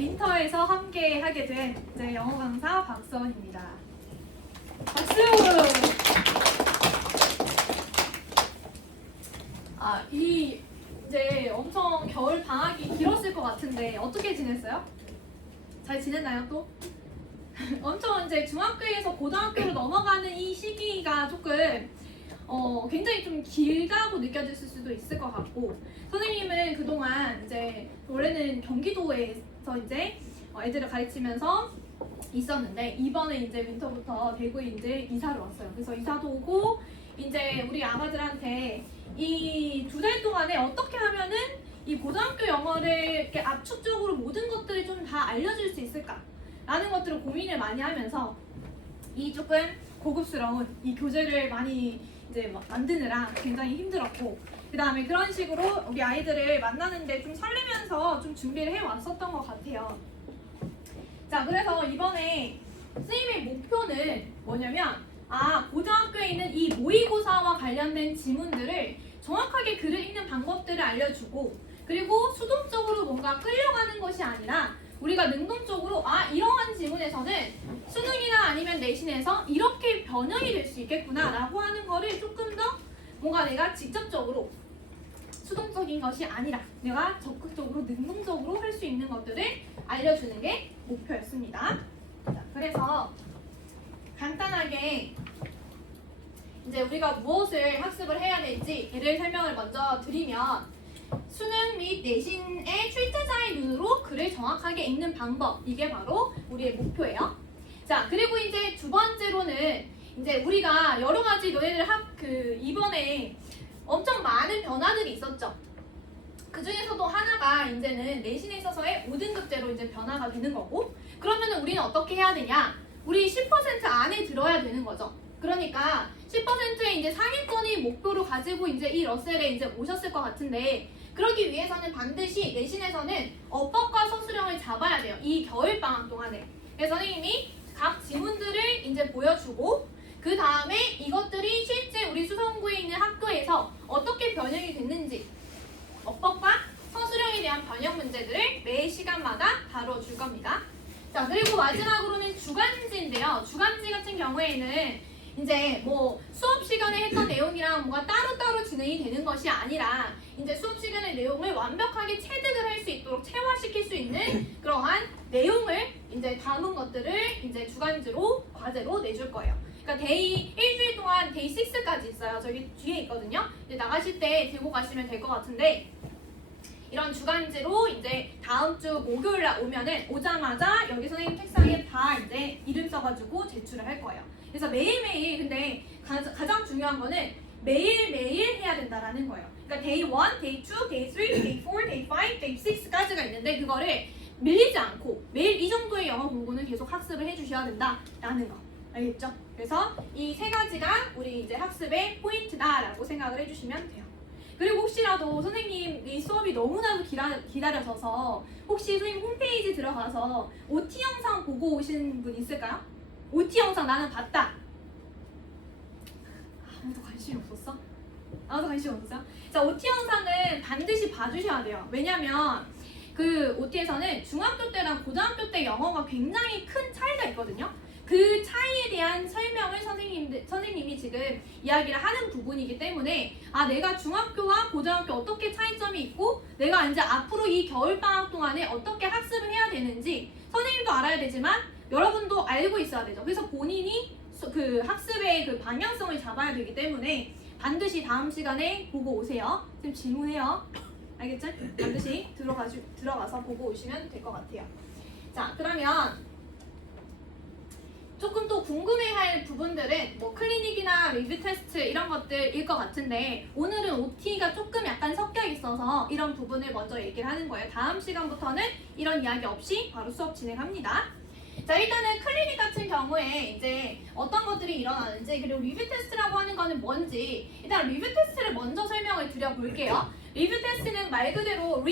윈터에서 함께 하게 된 이제 영어 강사 박수원입니다. 박수! 이제 엄청 겨울 방학이 길었을 것 같은데 어떻게 지냈어요? 잘 지냈나요 또? 엄청 이제 중학교에서 고등학교로 넘어가는 이 시기가 조금 굉장히 좀 길다고 느껴졌을 수도 있을 것 같고, 선생님은 그동안 이제 원래는 경기도에서 이제 애들을 가르치면서 있었는데 이번에 이제 윈터부터 대구에 이제 이사를 왔어요. 그래서 이사도 오고 이제 우리 아가들한테 이 2달 동안에 어떻게 하면은 이 고등학교 영어를 이렇게 압축적으로 모든 것들을 좀 다 알려줄 수 있을까? 라는 것들을 고민을 많이 하면서 이 조금 고급스러운 이 교재를 많이 이제 만드느라 굉장히 힘들었고, 그 다음에 그런 식으로 우리 아이들을 만나는데 좀 설레면서 좀 준비를 해왔었던 것 같아요. 자, 그래서 이번에 선생님의 목표는 뭐냐면 고등학교에 있는 이 모의고사와 관련된 지문들을 정확하게 글을 읽는 방법들을 알려주고, 그리고 수동적으로 뭔가 끌려가는 것이 아니라 우리가 능동적으로 이러한 지문에서는 수능이나 아니면 내신에서 이렇게 변형이 될 수 있겠구나 라고 하는 거를 조금 더 뭔가 내가 직접적으로 수동적인 것이 아니라 내가 적극적으로 능동적으로 할 수 있는 것들을 알려주는 게 목표였습니다. 자, 그래서 간단하게 이제 우리가 무엇을 학습을 해야 될지 예를 설명을 먼저 드리면, 수능 및 내신의 출제자의 눈으로 글을 정확하게 읽는 방법, 이게 바로 우리의 목표예요. 자, 그리고 이제 두 번째로는 이제 우리가 여러 가지 너희들 이번에 엄청 많은 변화들이 있었죠. 그 중에서도 하나가 이제는 내신에 있어서의 5등급제로 이제 변화가 되는 거고, 그러면은 우리는 어떻게 해야 되냐? 우리 10% 안에 들어야 되는 거죠. 그러니까 10%의 이제 상위권이 목표로 가지고 이제 이 러셀에 이제 오셨을 것 같은데, 그러기 위해서는 반드시 내신에서는 어법과 서술형을 잡아야 돼요. 이 겨울방학 동안에. 그래서 선생님이 각 지문들을 이제 보여주고, 그 다음에 이것들이 실제 우리 수성구에 있는 학교에서 어떻게 변형이 됐는지 어법과 서술형에 대한 변형 문제들을 매 시간마다 다뤄줄 겁니다. 자, 그리고 마지막으로는 주간지인데요. 주간지 같은 경우에는 이제 뭐 수업 시간에 했던 내용이랑 뭔가 따로따로 진행이 되는 것이 아니라 이제 수업 시간의 내용을 완벽하게 체득을 할 수 있도록 체화시킬 수 있는 그러한 내용을 이제 담은 것들을 이제 주간지로 과제로 내줄 거예요. 그러니까 데이 일주일 동안 데이 6까지 있어요. 저기 뒤에 있거든요. 이제 나가실 때 들고 가시면 될 것 같은데, 이런 주간지로 이제 다음 주 목요일 날 오자마자 여기 선생님 책상에 다 이제 이름 써가지고 제출을 할 거예요. 그래서 매일매일, 근데 가장 중요한 거는 매일매일 해야 된다라는 거예요. 그러니까 데이 1, 데이 2, 데이 3, 데이 4, 데이 5, 데이 6까지가 있는데 그거를 밀리지 않고 매일 이 정도의 영어 공부는 계속 학습을 해주셔야 된다라는 거. 알겠죠? 그래서 이 세 가지가 우리 이제 학습의 포인트다라고 생각을 해주시면 돼요. 그리고 혹시라도 선생님 이 수업이 너무나도 기다려져서 혹시 선생님 홈페이지 들어가서 OT 영상 보고 오신 분 있을까요? OT 영상 나는 봤다. 아무도 관심이 없었어? 아무도 관심 없었어요? 자, OT 영상은 반드시 봐주셔야 돼요. 왜냐면 그 OT에서는 중학교 때랑 고등학교 때 영어가 굉장히 큰 차이가 있거든요. 그 차이에 대한 설명을 선생님이 지금 이야기를 하는 부분이기 때문에 내가 중학교와 고등학교 어떻게 차이점이 있고 내가 이제 앞으로 이 겨울방학 동안에 어떻게 학습을 해야 되는지 선생님도 알아야 되지만 여러분도 알고 있어야 되죠. 그래서 본인이 그 학습의 그 방향성을 잡아야 되기 때문에 반드시 다음 시간에 보고 오세요. 지금 질문해요. 알겠죠? 반드시 들어가서 보고 오시면 될 것 같아요. 자, 그러면 조금 또 궁금해할 부분들은 뭐 클리닉이나 리뷰 테스트 이런 것들일 것 같은데, 오늘은 OT가 조금 약간 섞여 있어서 이런 부분을 먼저 얘기를 하는 거예요. 다음 시간부터는 이런 이야기 없이 바로 수업 진행합니다. 자, 일단은 클리닉 같은 경우에 이제 어떤 것들이 일어나는지, 그리고 리뷰 테스트라고 하는 거는 뭔지 일단 리뷰 테스트를 먼저 설명을 드려볼게요. 리뷰 테스트는 말 그대로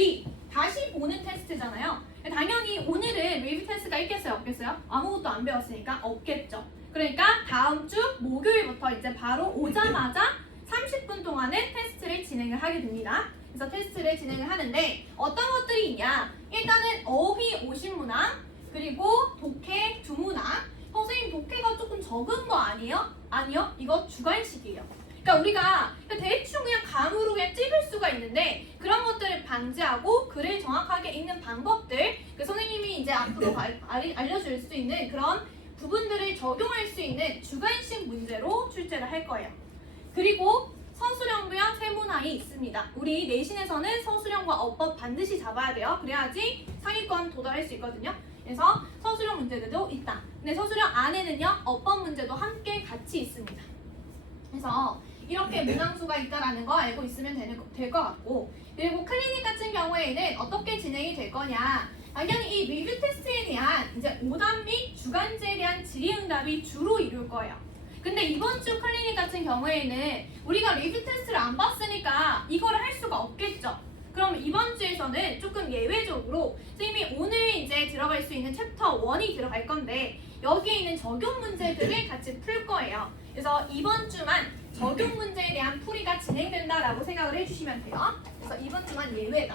다시 보는 테스트잖아요. 당연히 오늘은 리뷰 테스트가 있겠어요? 없겠어요? 아무것도 안 배웠으니까 없겠죠. 그러니까 다음 주 목요일부터 이제 바로 오자마자 30분 동안은 테스트를 진행을 하게 됩니다. 그래서 테스트를 진행을 하는데 어떤 것들이 있냐? 일단은 어휘 오신 문항, 그리고 독해 두 문항. 선생님 독해가 조금 적은 거 아니에요? 아니요. 이거 주관식이에요. 그러니까 우리가 대충 그냥 감으로 그냥 찍을 수가 있는데 그런 것들을 방지하고 글을 정확하게 읽는 방법들 그 선생님이 이제 앞으로 알려줄 수 있는 그런 부분들을 적용할 수 있는 주관식 문제로 출제를 할 거예요. 그리고 서술형도요 세문항이 있습니다. 우리 내신에서는 서술형과 어법 반드시 잡아야 돼요. 그래야지 상위권 도달할 수 있거든요. 그래서 서술형 문제들도 있다. 근데 서술형 안에는요 어법 문제도 함께 같이 있습니다. 그래서 이렇게 문항수가 있다라는 거 알고 있으면 될 것 같고, 그리고 클리닉 같은 경우에는 어떻게 진행이 될 거냐, 당연히 이 리뷰 테스트에 대한 이제 오답 및 주간제에 대한 질의응답이 주로 이룰 거예요. 근데 이번 주 클리닉 같은 경우에는 우리가 리뷰 테스트를 안 봤으니까 이거를 할 수가 없겠죠. 그럼 이번 주에서는 조금 예외적으로 선생님이 오늘 이제 들어갈 수 있는 챕터 1이 들어갈 건데 여기에 있는 적용 문제들을 같이 풀 거예요. 그래서 이번 주만 적용 문제에 대한 풀이가 진행된다라고 생각을 해주시면 돼요. 그래서 이번 주만 예외다.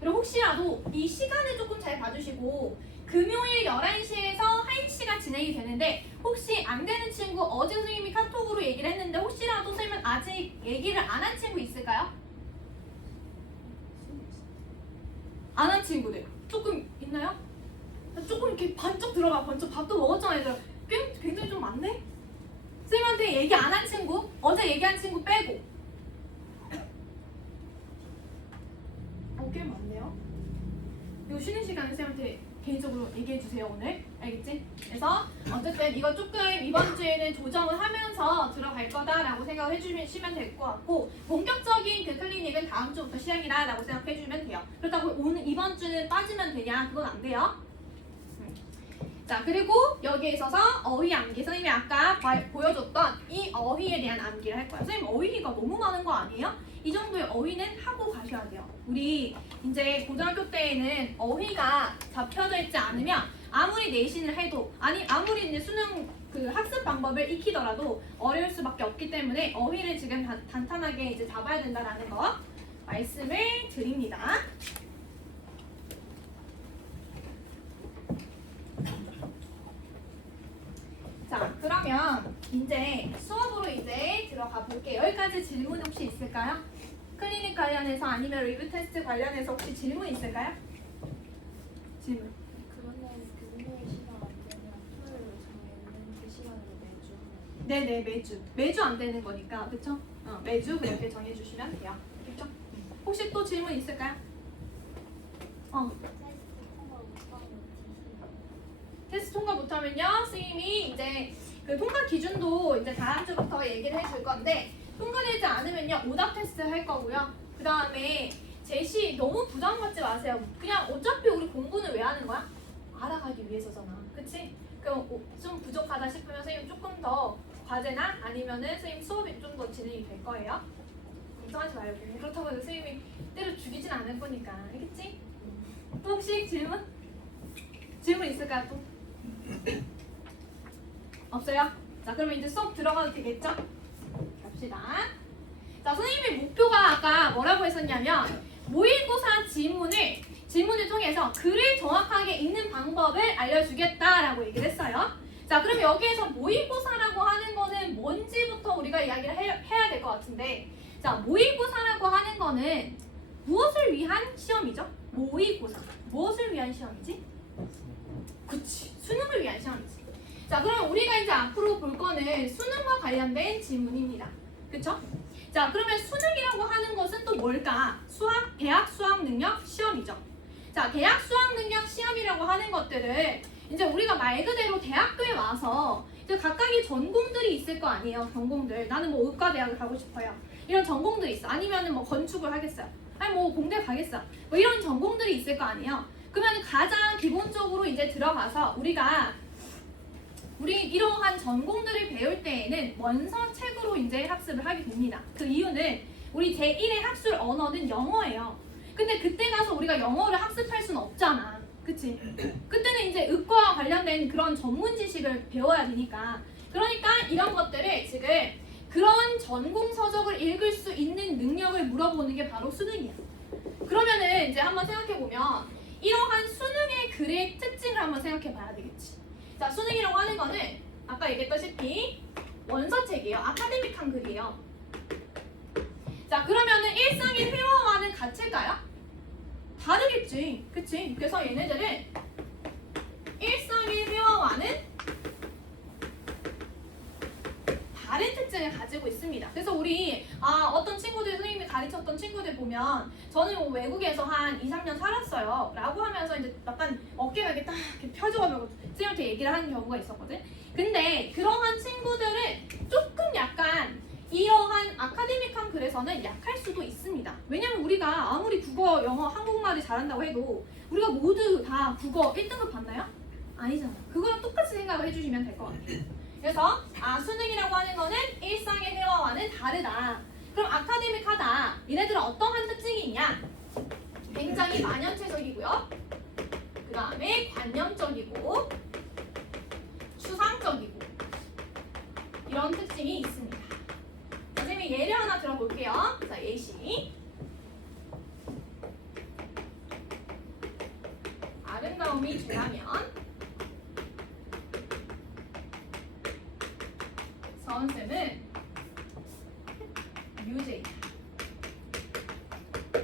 그리고 혹시라도 이 시간을 조금 잘 봐주시고 금요일 11시에서 1시가 진행이 되는데 혹시 안 되는 친구 어제 선생님이 카톡으로 얘기를 했는데 혹시라도 선생님은 아직 얘기를 안 한 친구 있을까요? 안 한 친구들 조금 있나요? 조금 이렇게 번쩍 들어가 번쩍 밥도 먹었잖아요. 굉장히 좀 많네? 선생님한테 얘기 안 한 친구 어제 얘기한 친구 빼고 꽤 많네요. 이거 쉬는 시간에 선생님한테 개인적으로 얘기해주세요 오늘. 알겠지? 그래서 어쨌든 이거 조금 이번 주에는 조정을 하면서 들어갈 거다라고 생각을 해주시면 될 것 같고 본격적인 그 클리닉은 다음 주부터 시작이라고 생각해주면 돼요. 그렇다고 오늘 이번 주는 빠지면 되냐? 그건 안 돼요. 자 그리고 여기에 있어서 어휘 암기 선생님이 아까 보여줬던 이 어휘에 대한 암기를 할 거예요. 선생님 어휘가 너무 많은 거 아니에요? 이 정도의 어휘는 하고 가셔야 돼요. 우리 이제 고등학교 때에는 어휘가 잡혀져 있지 않으면 아무리 내신을 해도 아무리 이제 수능 그 학습 방법을 익히더라도 어려울 수밖에 없기 때문에 어휘를 지금 단단하게 이제 잡아야 된다라는 거 말씀을 드립니다. 자 그러면 이제 수업으로 이제 들어가 볼게요. 여기까지 질문 혹시 있을까요? 클리닉 관련해서 아니면 리뷰 테스트 관련해서 혹시 질문 있을까요? 질문. 그러면 금요일 시간 안 되면 토요일로 정해는 그 시간으로 매주 하는 네네 매주 안 되는 거니까 그쵸? 매주 그렇게 정해주시면 돼요. 그쵸? 혹시 또 질문 있을까요? 테스트 통과 못하면요 선생님이 이제 그 통과 기준도 이제 다음 주부터 얘기를 해줄 건데 통과되지 않으면요 오답 테스트 할 거고요. 그 다음에 제시 너무 부담 갖지 마세요. 그냥 어차피 우리 공부는 왜 하는 거야? 알아가기 위해서잖아. 그치? 그럼 좀 부족하다 싶으면 선생님 조금 더 과제나 아니면은 선생님 수업이 좀 더 진행이 될 거예요. 걱정하지 말고. 그렇다고 해서 선생님이 때려 죽이진 않을 거니까. 알겠지? 또 혹시 질문? 질문 있을까요 또? 없어요? 자 그러면 이제 수업 들어가도 되겠죠? 갑시다. 자 선생님의 목표가 아까 뭐라고 했었냐면 모의고사 질문을 통해서 글을 정확하게 읽는 방법을 알려주겠다라고 얘기를 했어요. 자 그럼 여기에서 모의고사라고 하는 거는 뭔지부터 우리가 이야기를 해야 될 것 같은데 자 모의고사라고 하는 거는 무엇을 위한 시험이죠? 모의고사 무엇을 위한 시험이지? 그치 수능을 위한 시험이지. 자 그럼 우리가 이제 앞으로 볼 거는 수능과 관련된 질문입니다. 그쵸? 자 그러면 수능이라고 하는 것은 또 뭘까? 대학 수학 능력 시험이죠. 자 대학 수학 능력 시험이라고 하는 것들을 이제 우리가 말 그대로 대학교에 와서 이제 각각의 전공들이 있을 거 아니에요. 전공들 나는 뭐 의과대학을 가고 싶어요. 이런 전공들이 있어. 아니면은 뭐 건축을 하겠어요. 아니 뭐 공대 가겠어. 뭐 이런 전공들이 있을 거 아니에요. 그러면 가장 기본적으로 이제 들어가서 우리 이러한 전공들을 배울 때에는 원서책으로 이제 학습을 하게 됩니다. 그 이유는 우리 제1의 학술 언어는 영어예요. 근데 그때 가서 우리가 영어를 학습할 수는 없잖아. 그치? 그때는 이제 의과와 관련된 그런 전문 지식을 배워야 되니까. 그러니까 이런 것들을 지금 그런 전공 서적을 읽을 수 있는 능력을 물어보는 게 바로 수능이야. 그러면은 이제 한번 생각해 보면 이러한 수능 글의 특징을 한번 생각해 봐야 되겠지. 자, 수능이라고 하는 거는 아까 얘기했다시피 원서책이에요. 아카데믹한 글이에요. 자, 그러면은 일상의 회화와는 같을까요? 다르겠지. 그치? 그래서 얘네들은 일상의 회화와는 다른 특징을 가지고 있습니다. 그래서 우리 어떤 친구들 선생님이 가르쳤던 친구들 보면 저는 뭐 외국에서 한 2, 3년 살았어요 라고 하면서 이제 약간 어깨가 이렇게 딱 이렇게 펴져가면서 선생님한테 얘기를 하는 경우가 있었거든. 근데 그러한 친구들은 조금 약간 이러한 아카데믹한 글에서는 약할 수도 있습니다. 왜냐면 우리가 아무리 국어, 영어, 한국말이 잘한다고 해도 우리가 모두 다 국어 1등급 받나요? 아니잖아. 그거랑 똑같이 생각을 해주시면 될 것 같아요. 그래서 수능이라고 하는 거는 일상의 회화와는 다르다. 그럼 아카데믹하다. 얘네들은 어떠한 특징이 있냐? 굉장히 만연체적이고요. 그 다음에 관념적이고 추상적이고 이런 특징이 있습니다. 선생님이 예를 하나 들어볼게요. 자, 예시. 아름다움이 죄라면 서은쌤은 유죄이다.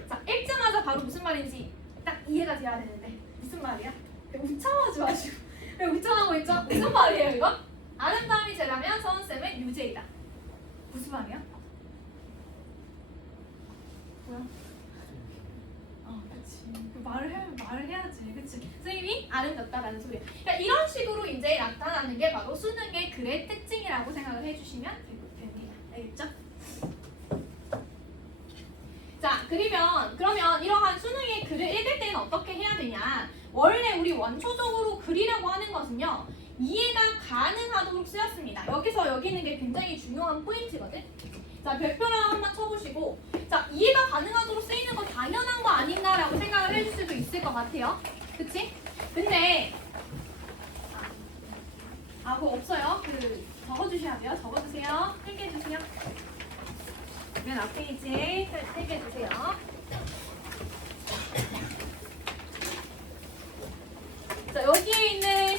자, 읽자마자 바로 무슨 말인지 딱 이해가 돼야 되는데 무슨 말이야? 웃창하지 마시고 왜 웃창하고 있죠? 무슨 말이에요 이거? 아름다움이 죄라면 서은쌤은 유죄이다. 무슨 말이야? 뭐야? 그치. 말을 해야지. 그치. 선생님이 아름답다라는 소리야. 그러니까 이런 식으로 이제 나타나는 게 바로 수능의 글의 특징이라고 생각을 해주시면 됩니다. 알겠죠? 자, 그러면 이러한 수능의 글을 읽을 때는 어떻게 해야 되냐? 원래 우리 원초적으로 글이라고 하는 것은요, 이해가 가능하도록 쓰였습니다. 여기 있는 게 굉장히 중요한 포인트거든. 자, 별표를 한번 쳐보시고, 자, 이해가 가능하도록 쓰이는 건 당연한 거 아닌가라고 생각을 해줄 수도 있을 것 같아요. 그치? 근데 그거 없어요. 적어주셔야 돼요. 적어주세요. 필기해주세요. 맨 앞페이지에 필기해주세요. 자, 여기에 있는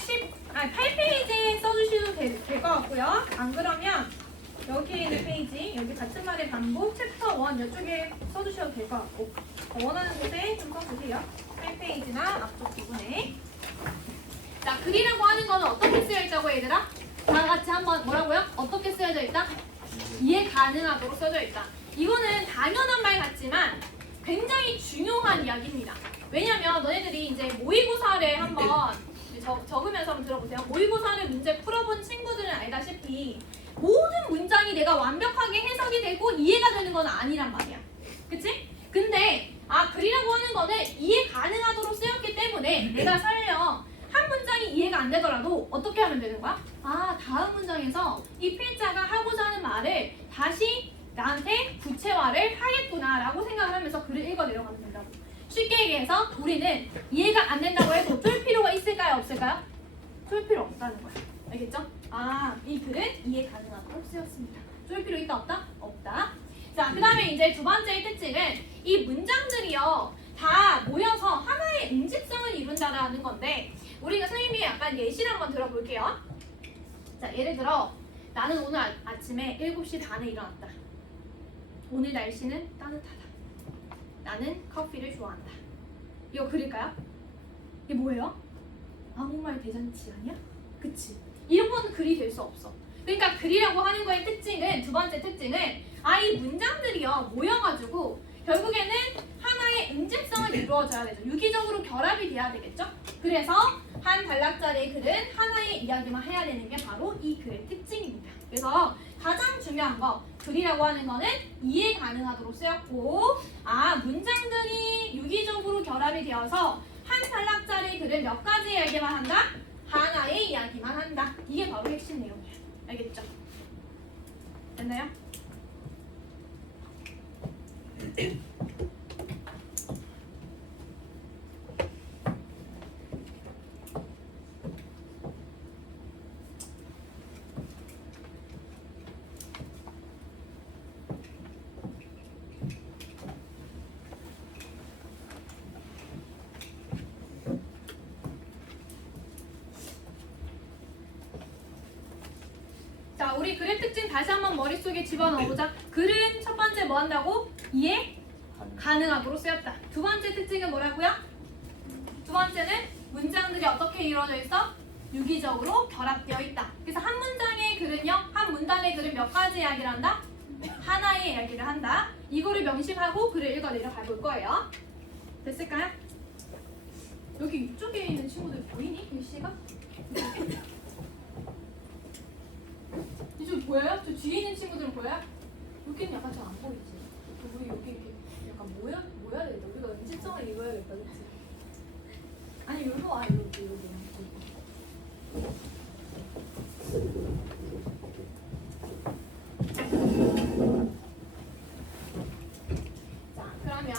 8페이지에 써주셔도 될 것 같고요. 안 그러면 여기에 있는 페이지, 여기 같은 말의 반복, 챕터 1 이쪽에 써주셔도 될 것 같고, 원하는 곳에 좀 써주세요. 8페이지나 앞쪽 부분에. 자, 글이라고 하는 거는 어떻게 쓰여 있다고 얘들아? 다 같이 한번 뭐라고요? 어떻게 쓰여져 있다? 이해 가능하도록 써져 있다. 이거는 당연한 말 같지만 굉장히 중요한 이야기입니다. 왜냐면 너네들이 이제 모의고사를 한번 적으면서 한번 들어보세요. 모의고사를 문제 풀어본 친구들은 알다시피 모든 문장이 내가 완벽하게 해석이 되고 이해가 되는 건 아니란 말이야. 그치? 근데 글이라고 하는 거는 이해 가능하도록 쓰였기 때문에 내가 설령 한 문장이 이해가 안 되더라도 어떻게 하면 되는 거야? 다음 문장에서 이 필자가 하고자 하는 말을 다시 나한테 구체화를 하겠구나 라고 생각을 하면서 글을 읽어 내려가면 된다고. 쉽게 얘기해서 우리는 이해가 안 된다고 해도 풀 필요가 있을까요? 없을까요? 풀 필요 없다는 거야. 알겠죠? 이 글은 이해 가능하도록 쓰였습니다. 풀 필요 있다 없다? 없다. 자, 그 다음에 이제 두 번째 특징은 이 문장들이요 다 모여서 하나의 응집성을 이룬다라는 건데, 우리가 선생님이 약간 예시를 한번 들어볼게요. 자, 예를 들어 나는 오늘 아침에 7시 반에 일어났다. 오늘 날씨는 따뜻하다. 나는 커피를 좋아한다. 이거 글일까요? 이게 뭐예요? 한국말 대잔치 아니야? 그치? 이런 건 글이 될 수 없어. 그러니까 글이라고 하는 거의 특징은, 두 번째 특징은 이 문장들이요 모여가지고 결국에는 하나의 응집성을 이루어져야 되죠. 유기적으로 결합이 돼야 되겠죠? 그래서 한 단락짜리의 글은 하나의 이야기만 해야 되는 게 바로 이 글의 특징입니다. 그래서 가장 중요한 거, 글이라고 하는 거는 이해 가능하도록 쓰였고, 문장들이 유기적으로 결합이 되어서 한 단락짜리 글은 몇 가지 이야기만 한다? 하나의 이야기만 한다. 이게 바로 핵심 내용이야. 알겠죠? 됐나요? 우리 글의 특징 다시 한번 머릿속에 집어넣어보자. 글은 첫 번째 뭐 한다고? 이해 가능하도록 쓰였다. 두 번째 특징은 뭐라고요? 두 번째는 문장들이 어떻게 이루어져 있어? 유기적으로 결합되어 있다. 그래서 한 문장의 글은요, 한 문단의 글은 몇 가지 이야기를 한다? 하나의 이야기를 한다. 이거를 명심하고 글을 읽어 내려가 볼 거예요. 됐을까요? 여기 이쪽에 있는 친구들 보이니? 글씨가? 이쪽 보여요? 저 뒤에 있는 친구들은 보여요? 여기는 약간 잘 안 보이지? 우리 여기 이렇게 약간 모여야 되겠다. 우리가 음식성을 입어야겠다, 그치? 아니, 여기 와, 여기. 자, 그러면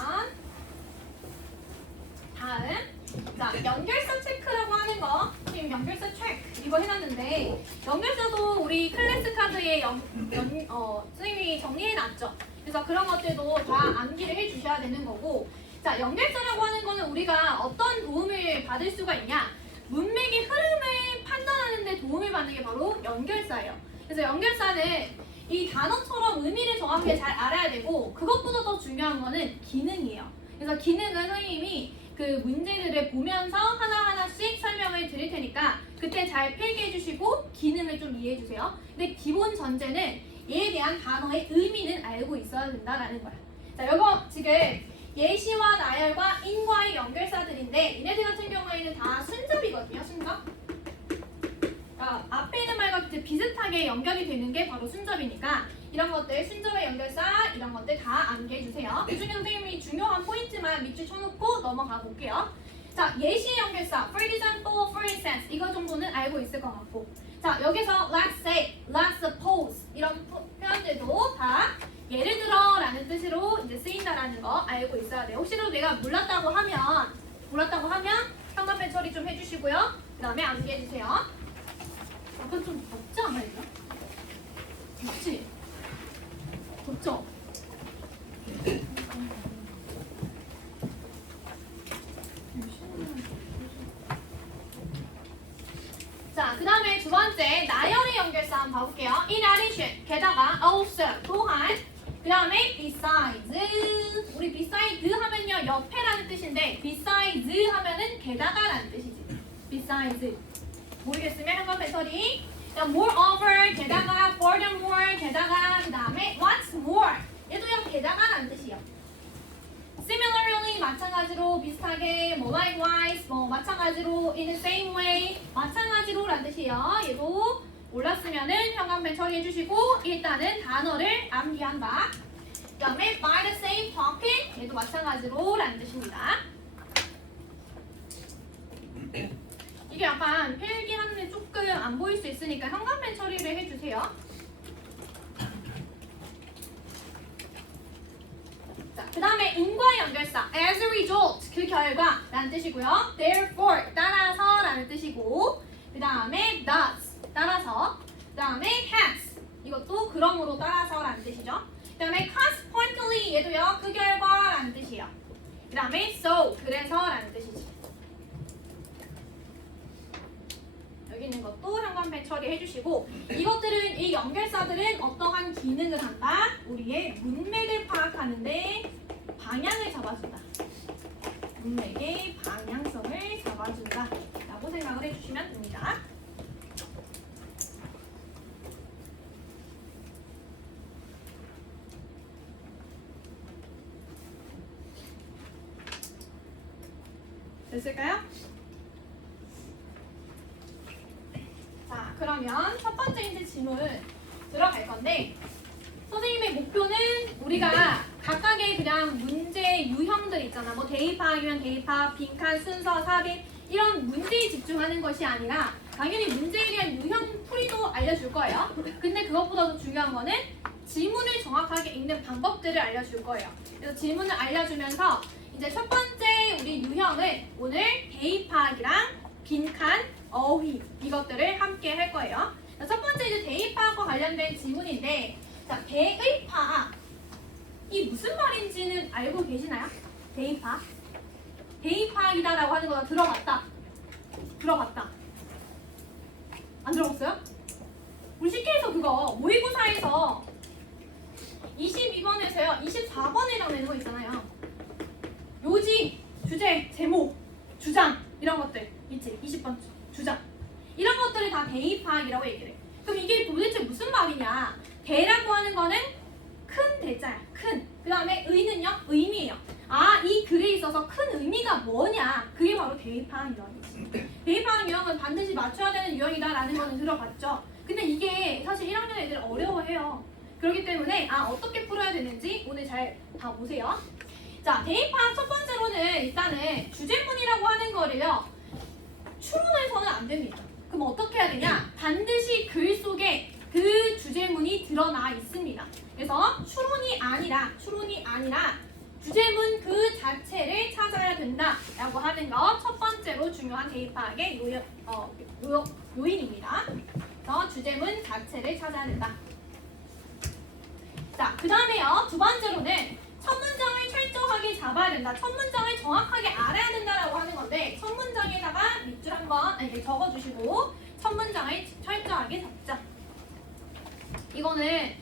다음. 자, 연결사 체크라고 하는 거. 지금 연결사 체크 이거 해놨는데 연결사도 우리 클래스 카드에 선생님이 정리해놨죠. 그래서 그런 것들도 다 암기를 해주셔야 되는 거고. 자, 연결사라고 하는 거는 우리가 어떤 도움을 받을 수가 있냐? 문맥의 흐름을 판단하는 데 도움을 받는 게 바로 연결사예요. 그래서 연결사는 이 단어처럼 의미를 정확하게 잘 알아야 되고, 그것보다 더 중요한 거는 기능이에요. 그래서 기능은 선생님이 그 문제들을 보면서 하나하나씩 설명을 드릴 테니까 그때 잘 필기해 주시고 기능을 좀 이해해 주세요. 근데 기본 전제는 얘에 대한 단어의 의미는 알고 있어야 된다라는 거야. 자, 이거 지금 예시와 나열과 인과의 연결사들인데 얘네들 같은 경우에는 다 순접이거든요. 순접. 그러니까 앞에 있는 말과 비슷하게 연결이 되는 게 바로 순접이니까 이런 것들, 순접의 연결사 이런 것들 다 암기해 주세요. 그 중에 선생님이 중요한 포인트만 밑줄 쳐놓고 넘어가 볼게요. 자, 예시의 연결사, for example, for instance 이거 정도는 알고 있을 것 같고, 자, 여기서 let's say, let's suppose 이런 표현들도 다 예를 들어 라는 뜻으로 이제 쓰인다라는 거 알고 있어야 돼요. 혹시라도 내가 몰랐다고 하면 현관펜 처리 좀 해주시고요. 그 다음에 암기해 주세요. 약간 좀 덥지 않아, 이거? 덥지? 덥죠? 자, 그 다음에 두 번째 나열의 연결사 한번 봐볼게요. in addition, 게다가 also, 또한, 그 다음에 besides. 우리 beside 하면요 옆에라는 뜻인데 besides 하면은 게다가라는 뜻이지. besides. 모르겠으면 한번 배터리. moreover, 게다가, furthermore, 게다가, 그 다음에 what's more. 얘도요 게다가라는 뜻이에요. similarly, 마찬가지로, 비슷하게, 뭐 likewise, 뭐 마찬가지로, in the same way, 마찬가지로 라는 뜻이에요. 얘도 몰랐으면은 현관펜 처리해주시고 일단은 단어를 암기한다. 그 다음에 by the same token, 얘도 마찬가지로 라는 뜻입니다. 이게 약간 필기하는데 조금 안 보일 수 있으니까 현관펜 처리를 해주세요. 자, 그 다음에 인과 연결사 as a result, 그 결과 라는 뜻이고요. therefore, 따라서 라는 뜻이고, 그 다음에 thus, 따라서, 그 다음에 hence, 이것도 그러므로 따라서 라는 뜻이죠. 그 다음에 consequently, 얘도요 그 결과 라는 뜻이에요. 그 다음에 so, 그래서 라는 뜻이지. 여기 있는 것도 현관펜 처리해 주시고, 이것들은, 이 연결사들은 어떠한 기능을 한다? 우리의 문맥을 파악하는데 방향을 잡아준다. 문맥의 방향성을 잡아준다 라고 생각을 해주시면 됩니다. 됐을까요? 자, 그러면 첫 번째 이제 질문 들어갈 건데, 선생님의 목표는 우리가 각각의 그냥 문제 유형들 있잖아. 뭐 대입학이면 대입학, 빈칸, 순서, 삽입 이런 문제에 집중하는 것이 아니라 당연히 문제에 대한 유형 풀이도 알려줄 거예요. 근데 그것보다 더 중요한 거는 지문을 정확하게 읽는 방법들을 알려줄 거예요. 그래서 질문을 알려주면서 이제 첫 번째 우리 유형은 오늘 대입학이랑 빈칸, 어휘 이것들을 함께 할 거예요. 첫 번째 이제 대입학과 관련된 지문인데, 자, 대의파악 이 무슨 말인지는 알고 계시나요? 대입파악? 대입파악이다라고 하는 거다 들어봤다. 들어봤다. 안 들어봤어요? 우리 식혜에서 그거 모의 대입학이라고 얘기를 해. 그럼 이게 도대체 무슨 말이냐? 대라고 하는 거는 큰 대자야. 큰. 그 다음에 의는요? 의미예요. 아, 이 글에 있어서 큰 의미가 뭐냐? 그게 바로 대입학 유형이지. 대입학 유형은 반드시 맞춰야 되는 유형이다라는 거는 들어봤죠? 근데 이게 사실 1학년 애들 어려워해요. 그렇기 때문에 어떻게 풀어야 되는지 오늘 잘 봐보세요. 자, 대입학 첫 번째로는 일단은 주제문이라고 하는 거를요. 추론해서는 안 됩니다. 그럼 어떻게 해야 되냐? 반드시 글 속에 그 주제문이 드러나 있습니다. 그래서 추론이 아니라 주제문 그 자체를 찾아야 된다라고 하는 거 첫 번째로 중요한 대입학의 요인입니다. 그래서 주제문 자체를 찾아야 된다. 자, 그 다음에요. 두 번째로는 첫 문장을 철저하게 잡아야 된다. 첫 문장을 정확하게 알아야 된다라고 하는 건데 첫 문장에다가 밑줄 한번 이렇게 적어주시고 첫 문장을 철저하게 잡자. 이거는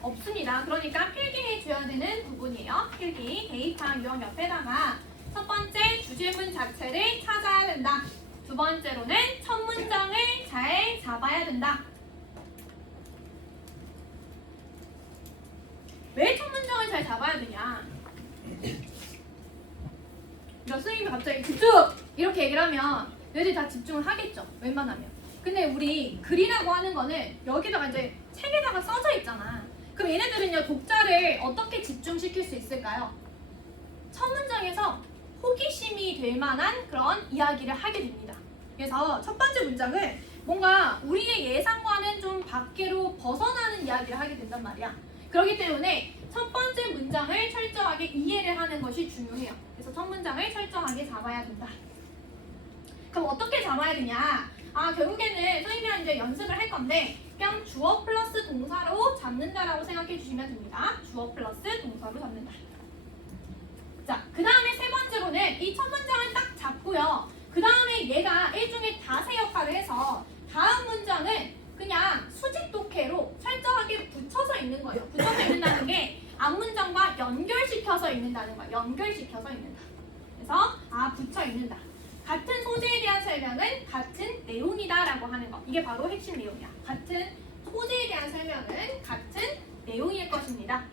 없습니다. 그러니까 필기해 줘야 되는 부분이에요. 필기, 대입학 유형 옆에다가 첫 번째 주제문 자체를 찾아야 된다. 두 번째로는 첫 문장을 잘 잡아야 된다. 왜 첫 문장을 잘 잡아야 되냐? 선생님이 갑자기 집중! 이렇게 얘기를 하면 얘들이 다 집중을 하겠죠. 웬만하면. 근데 우리 글이라고 하는 거는 여기다가 이제 책에다가 써져 있잖아. 그럼 얘네들은요 독자를 어떻게 집중시킬 수 있을까요? 첫 문장에서 호기심이 될 만한 그런 이야기를 하게 됩니다. 그래서 첫 번째 문장을 뭔가 우리의 예상과는 좀 밖으로 벗어나는 이야기를 하게 된단 말이야. 그렇기 때문에 첫 번째 문장을 철저하게 이해를 하는 것이 중요해요. 그래서 첫 문장을 철저하게 잡아야 된다. 그럼 어떻게 잡아야 되냐? 결국에는 선생님이랑 이제 연습을 할 건데 그냥 주어 플러스 동사로 잡는다라고 생각해 주시면 됩니다. 주어 플러스 동사로 잡는다. 자, 그 다음에 세 번째로는 이 첫 문장을 딱 잡고요. 그 다음에 얘가 일종의 다세 역할을 해서 다음 문장은 그냥 수직 독해로 철저하게 붙여서 읽는 거예요. 붙여서 읽는다는 게 앞문장과 연결시켜서 읽는다는 거야. 연결시켜서 읽는다. 그래서 붙여 읽는다. 같은 소재에 대한 설명은 같은 내용이다라고 하는 거. 이게 바로 핵심 내용이야. 같은 소재에 대한 설명은 같은 내용일 것입니다.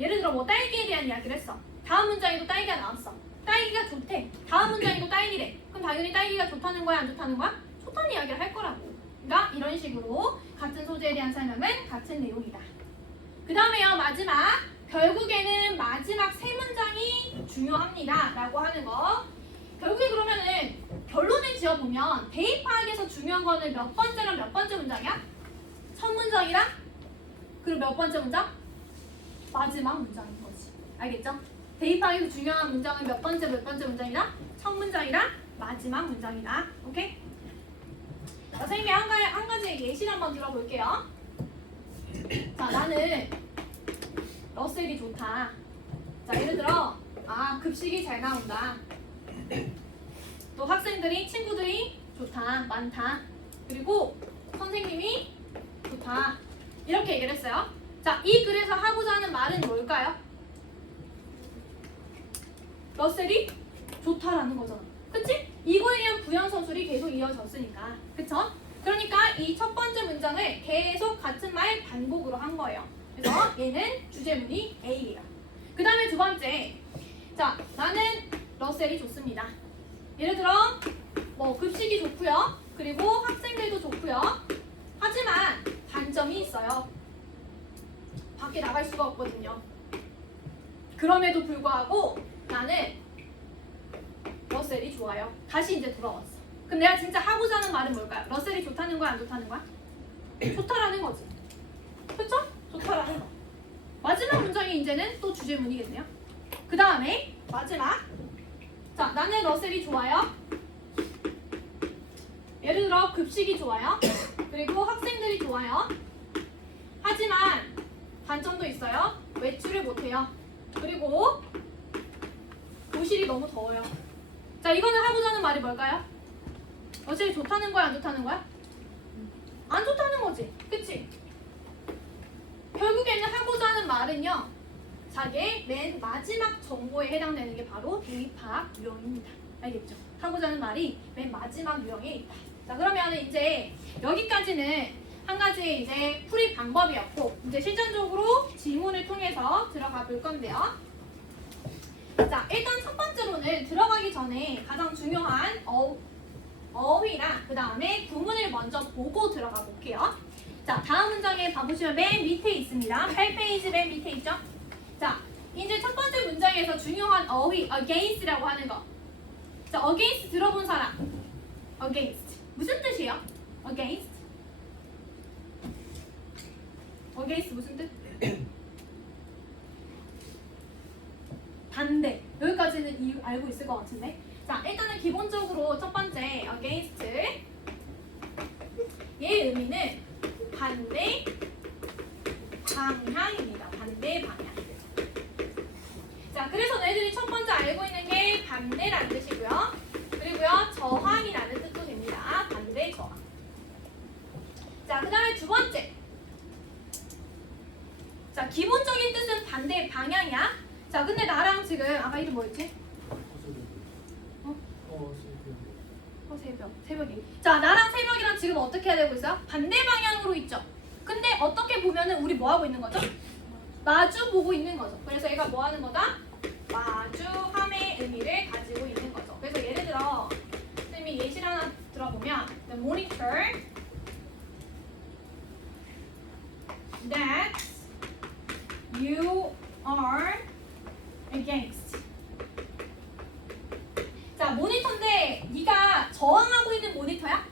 예를 들어 딸기에 대한 이야기를 했어. 다음 문장에도 딸기가 나왔어. 딸기가 좋대. 다음 문장에도 딸기래. 그럼 당연히 딸기가 좋다는 거야, 안 좋다는 거야? 좋다는 이야기를 할 거라고. 그러니까 이런 식으로 같은 소재에 대한 설명은 같은 내용이다. 그 다음에요, 마지막. 결국에는 마지막 세 문장이 중요합니다. 라고 하는 거. 결국에 그러면은 결론을 지어보면 대입학에서 중요한 거는 몇 번째랑 몇 번째 문장이야? 첫 문장이랑 그리고 몇 번째 문장? 마지막 문장인 거지. 알겠죠? 대입학에서 중요한 문장은 몇 번째 문장이다? 첫 문장이랑 마지막 문장이다. 오케이? 자, 선생님이 한 가지 예시를 한번 들어볼게요. 자, 나는 러셀이 좋다. 자, 예를 들어 급식이 잘 나온다. 또 학생들이 친구들이 좋다. 많다. 그리고 선생님이 좋다. 이렇게 얘기를 했어요. 자, 이 글에서 하고자 하는 말은 뭘까요? 러셀이 좋다라는 거잖아. 그치? 이거에 대한 부연서술이 계속 이어졌으니까. 그쵸? 그러니까 이 첫 번째 문장을 계속 같은 말 반복으로 한 거예요. 그래서 얘는 주제문이 A예요. 그 다음에 두 번째. 자, 나는 러셀이 좋습니다. 예를 들어 급식이 좋고요. 그리고 학생들도 좋고요. 하지만 단점이 있어요. 밖에 나갈 수가 없거든요. 그럼에도 불구하고 나는 러셀이 좋아요. 다시 이제 돌아왔어. 그럼 내가 진짜 하고자 하는 말은 뭘까요? 러셀이 좋다는 거야, 안 좋다는 거야? 좋다라는 거지. 그쵸? 좋다라는 거. 마지막 문장이 이제는 또 주제문이겠네요. 그 다음에 마지막. 자, 나는 러셀이 좋아요. 예를 들어 급식이 좋아요. 그리고 학생들이 좋아요. 하지만 단점도 있어요. 외출을 못해요. 그리고 교실이 너무 더워요. 자, 이거는 하고자 하는 말이 뭘까요? 러셀이 좋다는 거야, 안 좋다는 거야? 안 좋다는 거지. 그치? 결국에는 하고자 하는 말은요. 자기의 맨 마지막 정보에 해당되는 게 바로 대입학 유형입니다. 알겠죠? 하고자 하는 말이 맨 마지막 유형에 있다. 자, 그러면 이제 여기까지는 한 가지 이제 풀이 방법이었고, 이제 실전적으로 질문을 통해서 들어가 볼 건데요. 자, 일단 첫 번째로는 들어가기 전에 가장 중요한 어휘랑 그 다음에 구문을 먼저 보고 들어가 볼게요. 자, 다음 문장에 봐보시면 맨 밑에 있습니다. 8페이지 맨 밑에 있죠? 자, 이제 첫 번째 문장에서 중요한 어휘, against라고 하는 거. 자, against 들어본 사람. against. 무슨 뜻이에요? against? against 무슨 뜻? 반대. 여기까지는 이유 알고 있을 것 같은데. 자, 일단은 기본적으로 첫 번째 against. 얘의 의미는 반대 방향입니다. 반대 방향. 자, 그래서 너희들이 첫 번째 알고 있는 게 반대라는 뜻이고요. 그리고요, 저항이라는 뜻도 됩니다. 반대, 저항. 자, 그 다음에 두 번째. 자, 기본적인 뜻은 반대 방향이야. 자, 근데 나랑 지금 아까 이름 뭐였지? 새벽이. 자, 나랑 새벽이랑 지금 어떻게 해야 되고 있어요? 반대 방향으로 있죠. 근데 어떻게 보면은 우리 뭐 하고 있는 거죠? 마주 보고 있는 거죠. 그래서 얘가 뭐 하는 거다? 마주함의 의미를 가지고 있는 거죠. 그래서 예를 들어 선생님이 예시를 하나 들어보면 the monitor that you are against. 자, 모니터인데 네가 저항하고 있는 모니터야?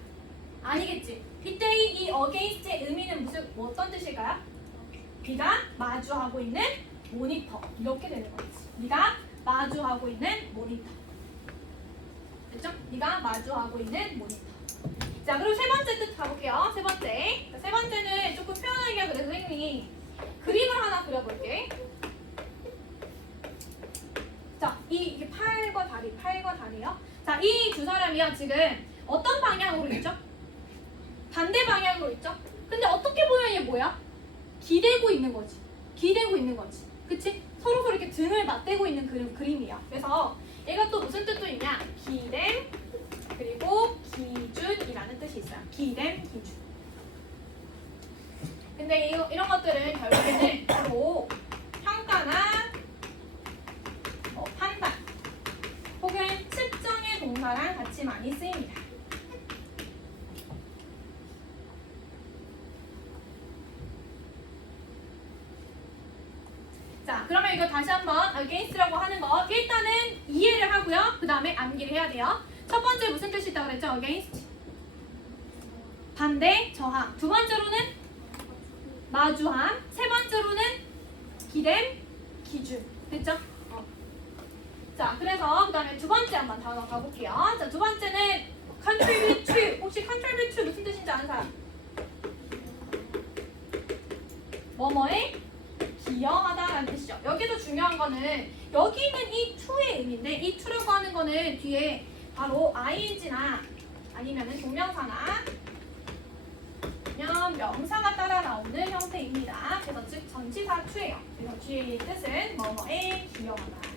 아니겠지. 이때 이 against의 의미는 뭐 어떤 뜻일까요? 네가 마주하고 있는 모니터. 이렇게 되는 거지. 네가 마주하고 있는 모니터. 됐죠? 네가 마주하고 있는 모니터. 자, 그리고 세 번째 뜻 가볼게요. 세 번째. 자, 세 번째는 조금 표현하기가 그래서 선생님이 그림을 하나 그려볼게. 자, 이게 팔과 다리요. 자, 이 두 사람이요 지금 어떤 방향으로 있죠? 반대 방향으로 있죠? 근데 어떻게 보면 얘 뭐야? 기대고 있는 거지. 그치? 서로 이렇게 등을 맞대고 있는 그림이야. 그래서 얘가 또 무슨 뜻도 있냐? 기댐 그리고 기준이라는 뜻이 있어요. 기댐, 기준. 근데 이런 것들은 결국에는 바로 평가나 판단 혹은 측정의 동사랑 같이 많이 쓰입니다. 자, 그러면 이거 다시 한번 against라고 하는 거 일단은 이해를 하고요. 그 다음에 암기를 해야 돼요. 첫 번째 무슨 뜻이 있다고 그랬죠? against 반대, 저항. 두 번째로는 마주함. 세 번째로는 기댐, 기준. 됐죠? 자, 그래서 그 다음에 두 번째 한번 단어 가볼게요. 자, 두 번째는 contribute to. 혹시 contribute to 무슨 뜻인지 아는 사람? 뭐뭐에 기여하다라는 뜻이죠. 여기서 중요한 거는 여기 있는 이 to의 의미인데 이 to라고 하는 거는 뒤에 바로 ing나 아니면은 동명사나 아니면 명사가 따라 나오는 형태입니다. 그래서 즉 전치사 to예요. 그래서 뒤의 뜻은 뭐뭐에 기여하다.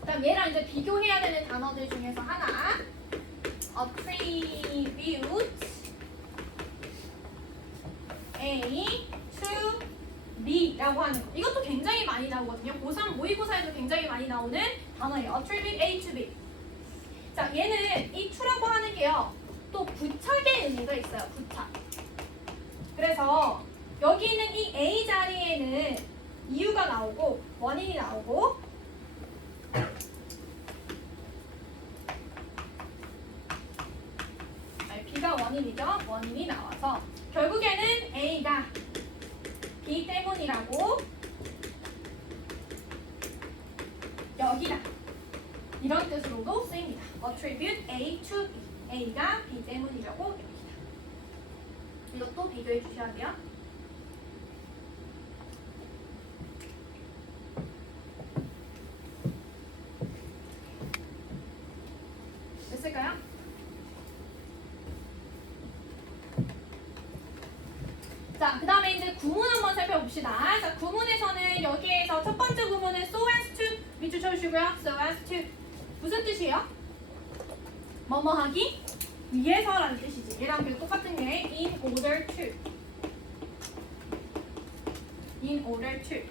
그다음 얘랑 이제 비교해야 되는 단어들 중에서 하나 attribute A to B라고 하는 거. 이것도 굉장히 많이 나오거든요. 고3 모의고사에도 굉장히 많이 나오는 단어예요. attribute A to B. 자, 얘는 이 to라고 하는 게요. 또 부착의 의미가 있어요. 부착. 그래서 여기 있는 이 A 자리에는 이유가 나오고 원인이 나오고 B가 원인이죠. 원인이 나와서 결국에는 A가 B 때문이라고 여기다 이런 뜻으로도 쓰입니다. attribute A to B. A가 B 때문이라고 여기다. 이것도 비교해 주셔야 돼요. 됐을까요? 자, 그 다음에 이제 구문 한번 살펴봅시다. 자, 구문에서는 여기에서 첫 번째 구문은 so as to 밑줄 쳐주시고 쳐주시고요. So as to 무슨 뜻이에요? 뭐뭐 하기 위해서라는 뜻이지. 얘랑 계속 똑같은 게 in order to. in order to.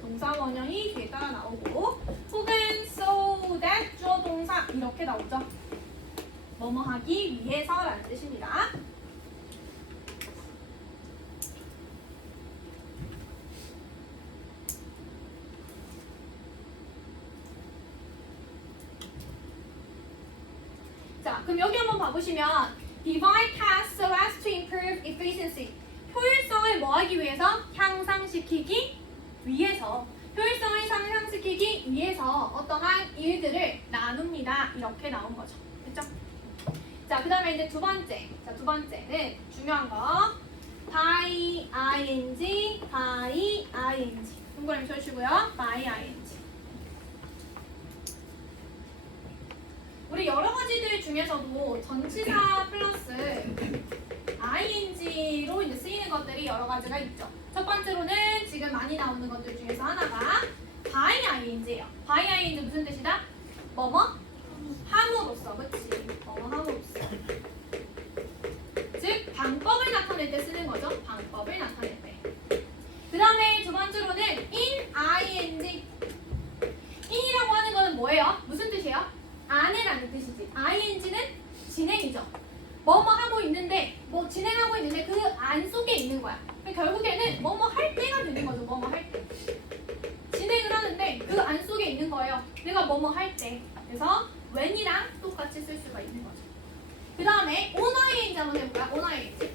동사 원형이 뒤에 따라 나오고 혹은 so that 주어 동사 이렇게 나오죠. 뭐뭐 하기 위해서라는 뜻입니다. 자, 그럼 여기 한번 봐보시면 divide tasks so as to improve efficiency. 효율성을 뭐 하기 위해서? 향상시키기 위해서. 효율성을 향상시키기 위해서 어떠한 일들을 나눕니다. 이렇게 나온 거죠. 됐죠? 자, 그 다음에 이제 두 번째. 자, 두 번째는 중요한 거. by ing, by ing. 동그라미 쳐주시고요. by ing. 우리 여러 가지들 중에서도 전치사 플러스 ing로 이제 쓰이는 것들이 여러 가지가 있죠. 첫 번째로는 지금 많이 나오는 것들 중에서 하나가 by ing예요. by ing 무슨 뜻이다? 뭐뭐 함으로써, 그치? 뭐뭐 함으로써. 즉 방법을 나타낼 때 쓰는 거죠. 방법을 나타낼 때. 그 다음에 두 번째로는 in ing. in이라고 하는 거는 뭐예요? 무슨 뜻이에요? 안에라는 뜻이지. ing는 진행이죠. 뭐뭐 하고 있는데, 뭐 진행하고 있는데 그 안 속에 있는 거야. 결국에는 뭐뭐 할 때가 되는 거죠. 뭐뭐 할 때. 진행을 하는데 그 안 속에 있는 거예요. 내가 뭐뭐 할 때. 그래서 when이랑 똑같이 쓸 수가 있는 거죠. 그 다음에 on ing 한번 해볼까요? on ing.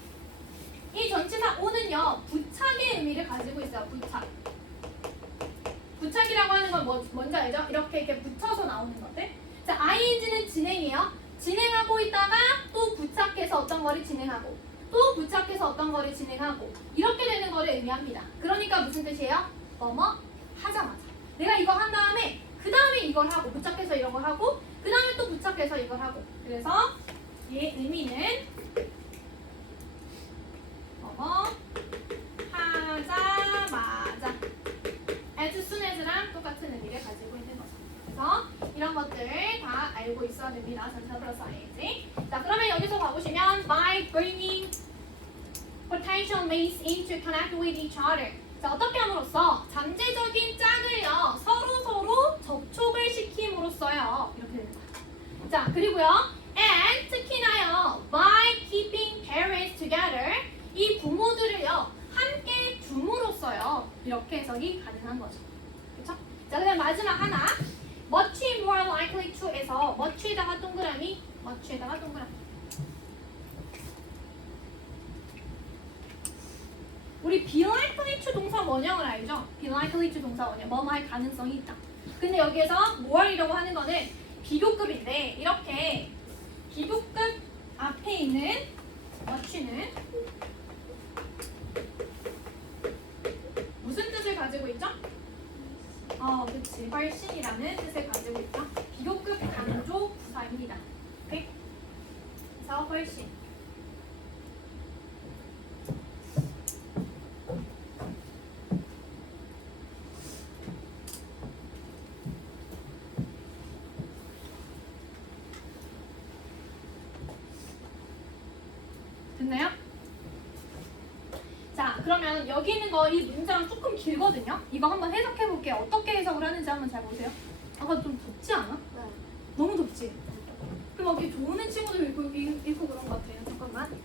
이 전치사 on은요 부착의 의미를 가지고 있어요. 부착. 부착이라고 하는 건 뭔지 알죠? 이렇게 붙여서 나오는 것들. 자, ing는 진행이에요. 진행하고 있다가 또 부착해서 어떤 거를 진행하고 또 부착해서 어떤 거를 진행하고 이렇게 되는 거를 의미합니다. 그러니까 무슨 뜻이에요? 뭐뭐 하자마자. 내가 이거 한 다음에 그 다음에 이걸 하고 부착해서 이런 걸 하고 그 다음에 또 부착해서 이걸 하고. 그래서 얘 의미는 뭐뭐 하자마자 as soon as랑 똑같은 의미를 가지고 있는 거죠. 그래서 이런 것들 다 알고 있어야 됩니다. 전치사 플러스 ing. 자, 그러면 여기서 봐보시면 by bringing potential mates in to connect with each other. 자, 어떻게 함으로써 잠재적인 짝을요 서로 접촉을 시킴으로써요. 이렇게 되는 거예요. 자, 그리고요 and 특히나요 by keeping parents together. 이 부모들을요 함께 둠으로써요. 이렇게 해석이 가능한 거죠. 그렇죠? 자, 그다음 마지막 하나. much more likely to에서 much에다가 동그라미, much에다가 동그라미. 우리 be likely to 동사 원형을 알죠? be likely to 동사 원형, 뭐뭐 할 가능성이 있다. 근데 여기에서 more이라고 하는 거는 비교급인데 이렇게 비교급 앞에 있는 much는 무슨 뜻을 가지고 있죠? 그치. 훨씬이라는 뜻을 가지고 있죠. 비교급 강조 부사입니다. 오케이? 그래서 훨씬. 됐나요? 자, 그러면 여기 있는 거 이 문장 조금 길거든요. 이거 한번 해석해 볼게요. 어떻게 해석을 하는지 한번 잘 보세요. 아까 좀 덥지 않아? 네. 너무 덥지? 그럼 여기 좋은 친구들 읽고 그런 것 같아요. 잠깐만.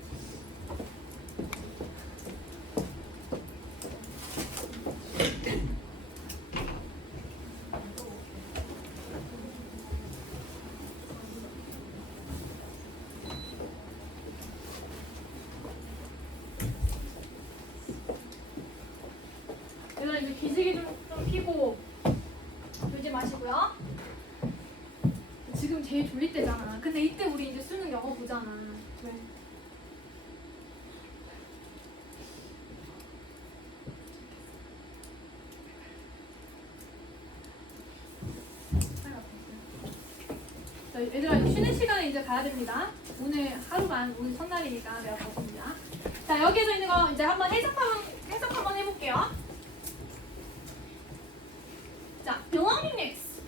얘들아 이제 기지개 좀 피고 졸지 마시고요. 지금 제일 졸릴 때잖아. 근데 이때 우리 이제 수능 영어 보잖아. 왜? 자, 얘들아 쉬는 시간에 이제 가야 됩니다. 오늘 하루만, 오늘 첫날이니까 내가 가봅니다. 자, 여기에서 있는 거 이제 한번 해석 한번 해볼게요. 자, belongingness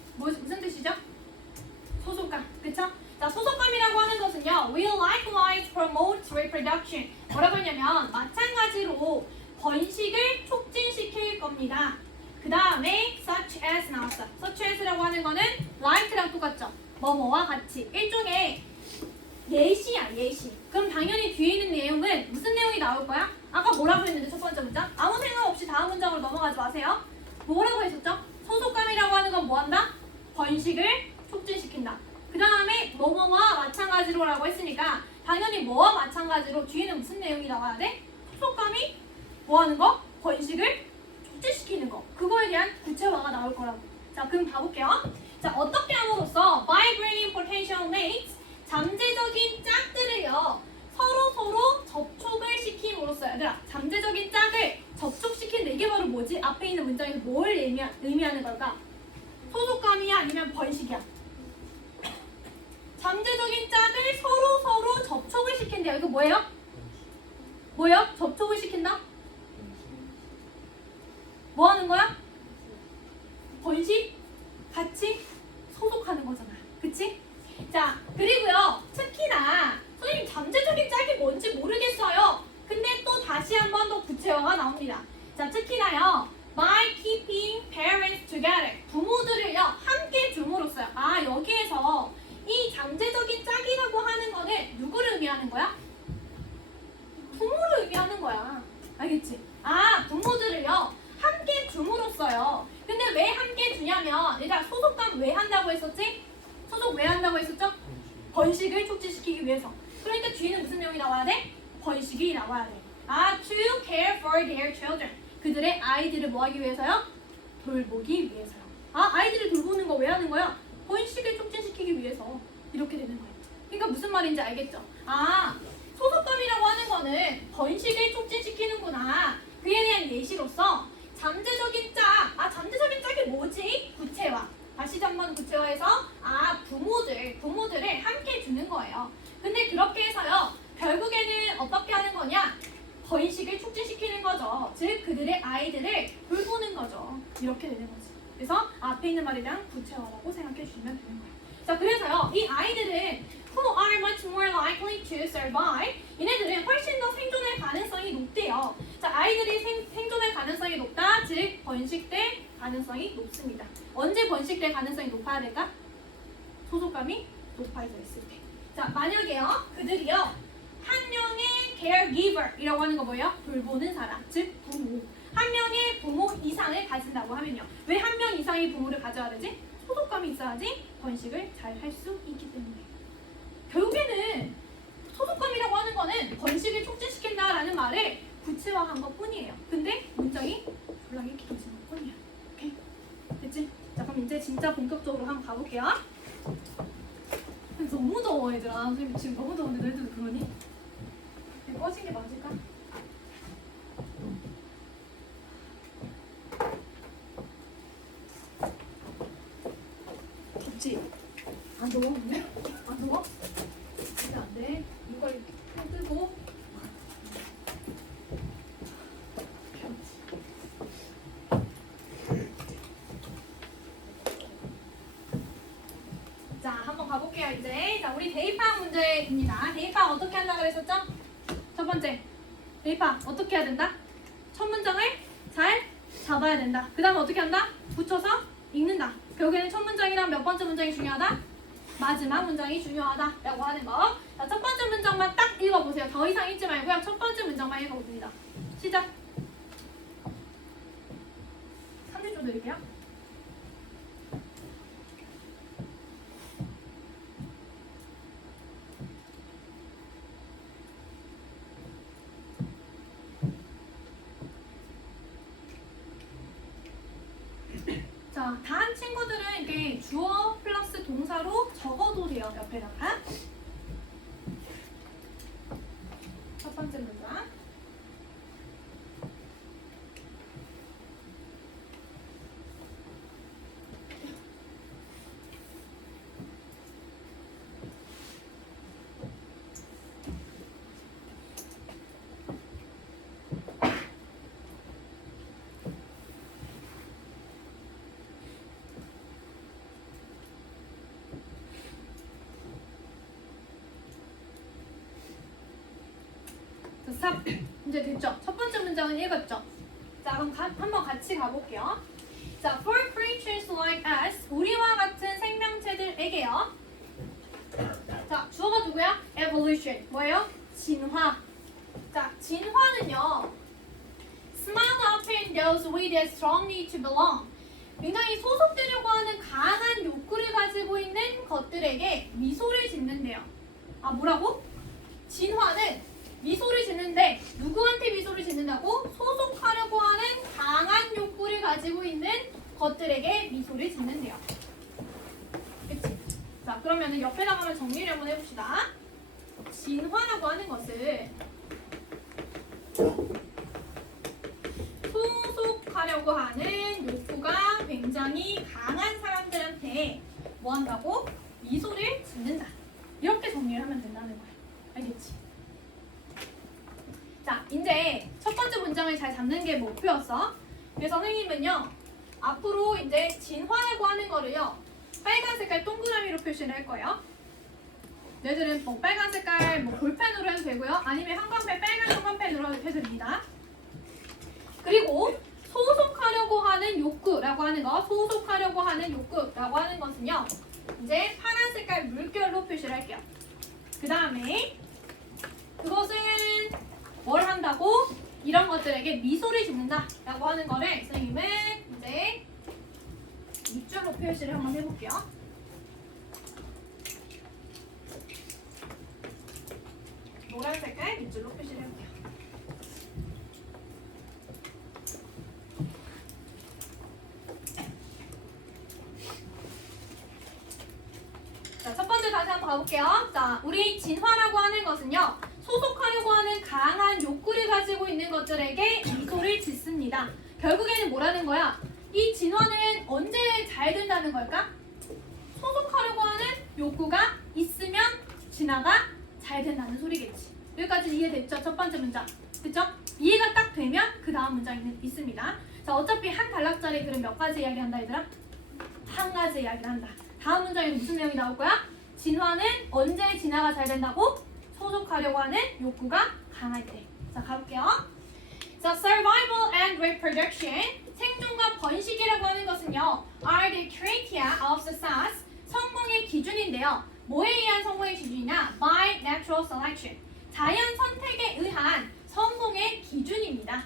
것은요, will likewise promote reproduction. 뭐라고 했냐면 마찬가지로 번식을 촉진시킬 겁니다. 그 다음에 such as 나왔어. such as라고 하는 거는 like랑 똑같죠. 뭐뭐와 같이. 일종의 예시야, 예시. 그럼 당연히 뒤에 있는 내용은 무슨 내용이 나올 거야? 아까 뭐라고 했는데 첫 번째 문장? 아무 생각 없이 다음 문장으로 넘어가지 마세요. 뭐라고 했었죠? 소속감이라고 하는 건 뭐한다? 번식을 촉진시킨다. 그 다음에 뭐뭐와 마찬가지로라고 했으니까 당연히 뭐와 마찬가지로 뒤에는 무슨 내용이 나와야 돼? 소속감이 뭐하는 거? 번식을 촉진시키는 거. 그거에 대한 구체화가 나올 거라고. 자, 그럼 봐볼게요. 자, 어떻게 함으로써 by bringing potential mates 잠재적인 짝들을요 서로 접촉을 시킴으로써 얘들아 잠재적인 짝을 접촉시킨다. 이게 바로 뭐지? 앞에 있는 문장에서 뭘 의미하는 걸까? 소속감이야 아니면 번식이야? 잠재적인 짝을 서로 접촉을 시킨대요. 이거 뭐예요? 뭐예요? 접촉을 시킨다? 뭐 하는 거야? 번식? 같이 소속하는 거잖아. 그치? 자, 그리고요 특히나 선생님 잠재적인 짝이 뭔지 모르겠어요. 근데 또 다시 한 번 더 구체화가 나옵니다. 자, 특히나요 by keeping parents together 부모들을요 함께 둠으로써요. 아, 여기에서 이 잠재적인 짝이라고 하는 거는 누구를 의미하는 거야? 부모를 의미하는 거야. 알겠지? 아, 부모들을요 함께 둠으로써요. 근데 왜 함께 두냐면 얘들아 소속감 왜 한다고 했었지? 소속 왜 한다고 했었죠? 번식을 촉진시키기 위해서. 그러니까 뒤에는 무슨 내용이 나와야 돼? 번식이 나와야 돼. 아, to care for their children. 그들의 아이들을 뭐 하기 위해서요? 돌보기 위해서요. 아, 아이들을 돌보는 거 왜 하는 거야? 번식을 촉진시키기 위해서. 이렇게 되는 거예요. 그러니까 무슨 말인지 알겠죠? 아, 소속감이라고 하는 거는 번식을 촉진시키는구나. 그에 대한 예시로서 잠재적인 짝. 아, 잠재적인 짝이 뭐지? 구체화. 다시 한번 구체화해서 아, 부모들을 함께 두는 거예요. 근데 그렇게 해서요 결국에는 어떻게 하는 거냐? 번식을 촉진시키는 거죠. 즉 그들의 아이들을 돌보는 거죠. 이렇게 되는 거지. 그래서 앞에 있는 말에 대한 구체화라고 생각해 주시면 되는 거예요. 자, 그래서요 이 아이들은 who are much more likely to survive 얘네들은 훨씬 더 생존할 가능성이 높대요. 자, 아이들이 생존할 가능성이 높다. 즉 번식될 가능성이 높습니다. 언제 번식될 가능성이 높아야 될까? 소속감이 높아져 있을 때. 자, 만약에요 그들이요 한 명의 caregiver이라고 하는 거 뭐예요? 돌보는 사람, 즉 부모. 한 명의 부모 이상을 가진다고 하면요. 왜 한 명 이상의 부모를 가져야 되지? 소속감이 있어야지 번식을 잘 할 수 있기 때문에. 결국에는 소속감이라고 하는 거는 번식을 촉진시킨다라는 말을 구체화한 것 뿐이에요. 근데 문장이 졸라게 길어진 것 뿐이야. 오케이? 됐지? 자, 그럼 이제 진짜 본격적으로 한번 가볼게요. 너무 더워 얘들아. 선생님 지금 너무 더운데 너희들도 그러니? 꺼진 게 맞을까? 덥지? 안 더워? 근데? 안 더워? 근데 안 돼. 이걸 뜨고 자, 한번 가볼게요 이제. 자, 우리 대입학 문제입니다. 대입학 어떻게 한다고 그랬었죠? 첫 번째, 대입학 어떻게 해야 된다? 첫 문장을 잘 잡아야 된다. 그 다음에 어떻게 한다? 붙여서 읽는다. 결국에는 첫 문장이랑 몇 번째 문장이 중요하다? 마지막 문장이 중요하다 라고 하는 거. 자, 첫 번째 문장만 딱 읽어보세요. 더 이상 읽지 말고요. 첫 번째 문장만 읽어봅니다. 시작. 30초 드릴게요. 자, 단 친구들은 이렇게 주어 플러스 동사로 적어도 돼요. 옆에다가. 첫 번째 문장. 자, 이제 됐죠? 첫 번째 문장은 읽었죠? 자, 그럼 한번 같이 가볼게요. 자, for creatures like us, 우리와 같은 생명체들에게요. 자, 주어가 누구야? evolution. 뭐예요? 진화. 자, 진화는요. smile upon those with a strong need to belong. 굉장히 소속되려고 하는 강한 욕구를 가지고 있는 것들에게 미소를 짓는데요. 아, 뭐라고? 진화는 미소를 짓는데 누구한테 미소를 짓는다고? 소속하려고 하는 강한 욕구를 가지고 있는 것들에게 미소를 짓는데요. 그치? 자, 그러면은 옆에다가 한번 정리를 한번 해봅시다. 진화라고 하는 것을 소속하려고 하는 욕구가 굉장히 강한 사람들한테 뭐 한다고? 미소를 짓는다. 이렇게 정리를 하면 된다는 거야. 알겠지? 자, 이제 첫 번째 문장을 잘 잡는 게 목표였어. 그래서 선생님은요, 앞으로 이제 진화라고 하는 거를요, 빨간 색깔 동그라미로 표시를 할 거예요. 너희들은 뭐 빨간 색깔 뭐 볼펜으로 해도 되고요. 아니면 형광펜, 빨간 형광펜으로 해도 됩니다. 그리고 소속하려고 하는 욕구라고 하는 거, 소속하려고 하는 욕구라고 하는 것은요, 이제 파란 색깔 물결로 표시를 할게요. 그 다음에 그것은 뭘 한다고? 이런 것들에게 미소를 짓는다 라고 하는 거를 선생님은 이제 밑줄로 표시를 한번 해볼게요. 노란 색깔 밑줄로 표시를 해볼게요. 자, 첫 번째 다시 한번 가볼게요. 자, 우리 진화라고 하는 것은요, 소속하려고 하는 강한 욕구를 가지고 있는 것들에게 미소를 짓습니다. 결국에는 뭐라는 거야? 이 진화는 언제 잘 된다는 걸까? 소속하려고 하는 욕구가 있으면 진화가 잘 된다는 소리겠지. 여기까지 이해됐죠? 첫 번째 문장. 됐죠? 이해가 딱 되면 그 다음 문장이 있습니다. 자, 어차피 한 단락짜리 글은 몇 가지 이야기한다 얘들아? 한 가지 이야기를 한다. 다음 문장에 무슨 내용이 나올 거야? 진화는 언제 진화가 잘 된다고? 소속하려고 하는 욕구가 강할 때. 자, 가볼게요. 자, survival and reproduction. 생존과 번식이라고 하는 것은요, are the criteria of success. 성공의 기준인데요. 뭐에 의한 성공의 기준이냐? By natural selection. 자연 선택에 의한 성공의 기준입니다.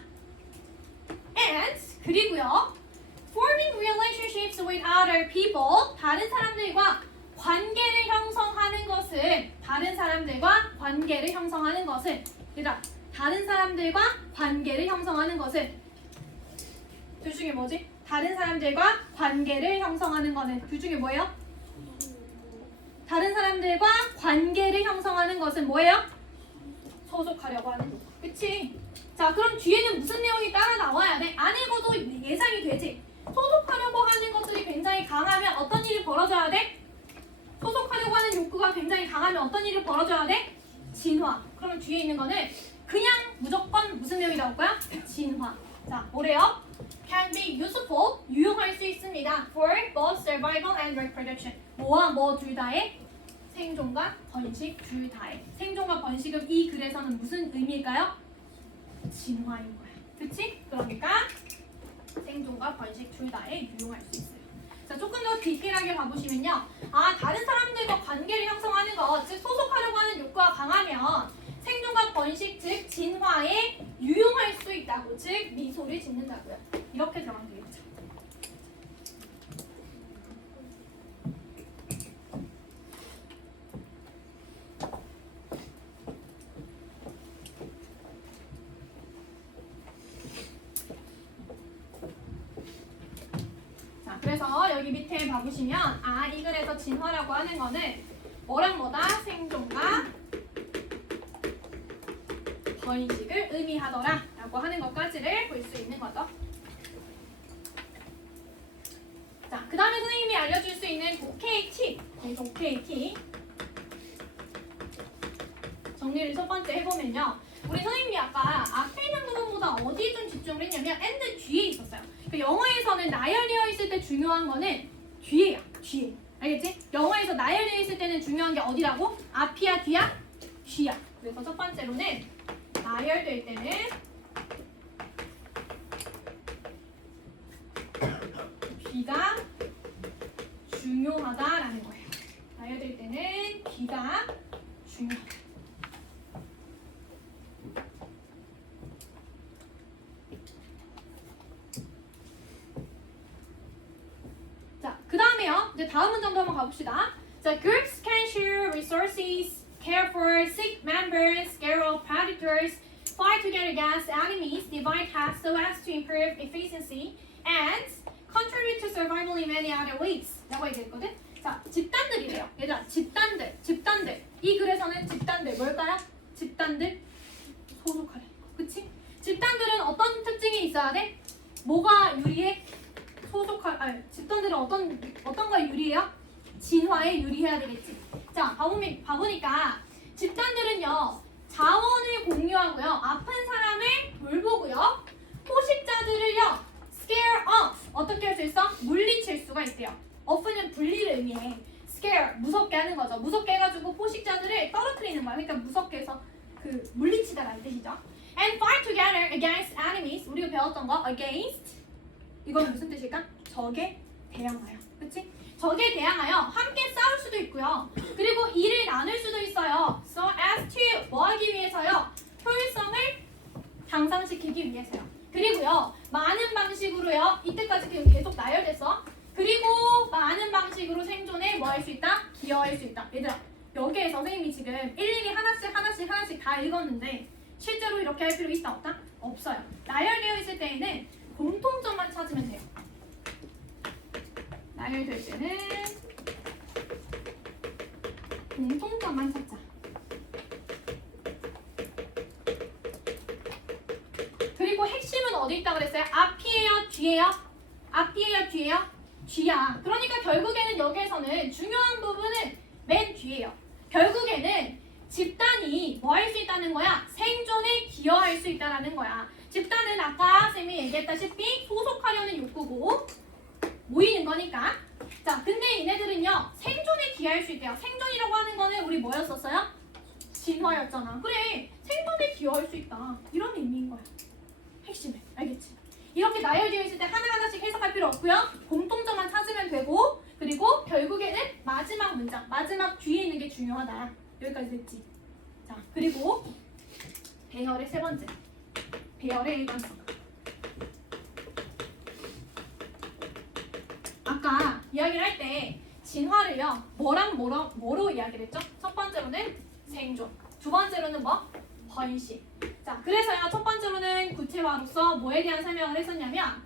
And 그리고요, forming relationships with other people. 다른 사람들과 관계를 형성하는 것은 다른 사람들과 관계를 형성하는 것은 얘들아, 다른 사람들과 관계를 형성하는 것은 둘 중에 뭐지? 다른 사람들과 관계를 형성하는 거는 둘 중에 뭐예요? 다른 사람들과 관계를 형성하는 것은 뭐예요? 소속하려고 하는 거. 그치? 자, 그럼 뒤에는 무슨 내용이 따라 나와야 돼? 안 읽어도 예상이 되지? 소속하려고 하는 것들이 굉장히 강하면 어떤 일이 벌어져야 돼? 소속하려고 하는 욕구가 굉장히 강하면 어떤 일이 벌어져야 돼? 진화. 그러면 뒤에 있는 거는 그냥 무조건 무슨 내용이 나올 거야? 진화. 자, 뭐래요? Can be useful. 유용할 수 있습니다. For both survival and reproduction. 뭐와 뭐 둘 다에? 생존과 번식 둘 다에. 생존과 번식은 이 글에서는 무슨 의미일까요? 진화인 거야. 그치? 그러니까 생존과 번식 둘 다에 유용할 수 있어요. 자, 조금 더 디테일하게 봐보시면요. 아, 다른 사람들과 관계를 형성하는 것, 즉 소속하려고 하는 욕구가 강하면 생존과 번식, 즉 진화에 유용할 수 있다고, 즉 미소를 짓는다고요. 이렇게 들어가면 되겠죠. 그래서 여기 밑에 봐보시면 아, 이 글에서 진화라고 하는 거는 뭐랑 뭐다? 생존과 번식을 의미하더라 라고 하는 것까지를 볼 수 있는 거죠. 자, 그 다음에 선생님이 알려줄 수 있는 독해의 팁. 독해의 팁. 정리를 첫 번째 해보면요. 우리 선생님이 아까 앞에 있는 부분보다 어디에 좀 집중을 했냐면 and 뒤에 있었어요. 그러니까 영어에서는 나열되어 있을 때 중요한 거는 뒤에야. 뒤에. 알겠지? 영어에서 나열되어 있을 때는 중요한 게 어디라고? 앞이야? 뒤야? 뒤야. 그래서 첫 번째로는 나열될 때는 B가 중요하다라는 거예요. 나열될 때는 B가 중요하다. 자, 그 다음에요. 이제 다음 문장도 한번 가봅시다. 자, groups can share resources, care for sick members, scare off predators, fight together against enemies, divide tasks so as to improve efficiency, and contribute to survival in many other ways. 라고 얘기했거든. 자, 집단들이래요. 얘들아, 집단들. 이 글에서는 집단들 뭘까요? 집단들 소속하래. 그치? 집단들은 어떤 특징이 있어야 돼? 뭐가 유리해? 집단들은 어떤 거에 유리해요? 진화에 유리해야 되겠지. 자, 봐보니까 집단들은요, 자원을 공유하고요, 아픈 사람을 돌보고요, 포식자들을요, scare off, 어떻게 할 수 있어? 물리칠 수가 있대요. off는 분리를 의미해. scare, 무섭게 하는 거죠. 무섭게 해가지고 포식자들을 떨어뜨리는 거야. 그러니까 무섭게 해서 그 물리치다라는 뜻이죠. And fight together against enemies, 우리가 배웠던 거, against, 이건 무슨 뜻일까? 적에 대항하여. 그치? 적에 대항하여 함께 싸울 수도 있고요. 그리고 일을 나눌 수도 있어요. So as to 뭐 하기 위해서요? 효율성을 향상시키기 위해서요. 그리고요, 많은 방식으로요. 이때까지 지금 계속 나열됐어. 그리고 많은 방식으로 생존에 뭐 할 수 있다? 기여할 수 있다. 얘들아, 여기에 선생님이 지금 일일이 하나씩 다 읽었는데 실제로 이렇게 할 필요 있다 없다? 없어요. 나열되어 있을 때에는 공통점만 찾으면 돼요. 나열될 때는 공통점만 찾자. 그리고 핵심은 어디 있다고 그랬어요? 앞이에요? 뒤에요? 앞이에요? 뒤에요? 뒤야. 그러니까 결국에는 여기에서는 중요한 부분은 맨 뒤에요. 결국에는 집단이 뭐 할 수 있다는 거야? 생존에 기여할 수 있다는 거야. 집단은 아까 쌤이 얘기했다시피 소속하려는 욕구고 모이는 거니까. 자, 근데 얘네들은요, 생존에 기여할 수 있대요. 생존이라고 하는 거는 우리 뭐였었어요? 진화였잖아. 그래, 생존에 기여할 수 있다. 이런 의미인 거야. 핵심에. 알겠지? 이렇게 나열되어 있을 때 하나하나씩 해석할 필요 없고요. 공통점만 찾으면 되고, 그리고 결국에는 마지막 문장, 마지막 뒤에 있는 게 중요하다. 여기까지 됐지? 자, 그리고 배열의 세 번째. 배열의 일관성. 아까 이야기를 할 때 진화를요, 뭐로 이야기를 했죠? 첫 번째로는 생존, 두 번째로는 뭐? 번식. 자, 그래서요, 첫 번째로는 구체화로서 뭐에 대한 설명을 했었냐면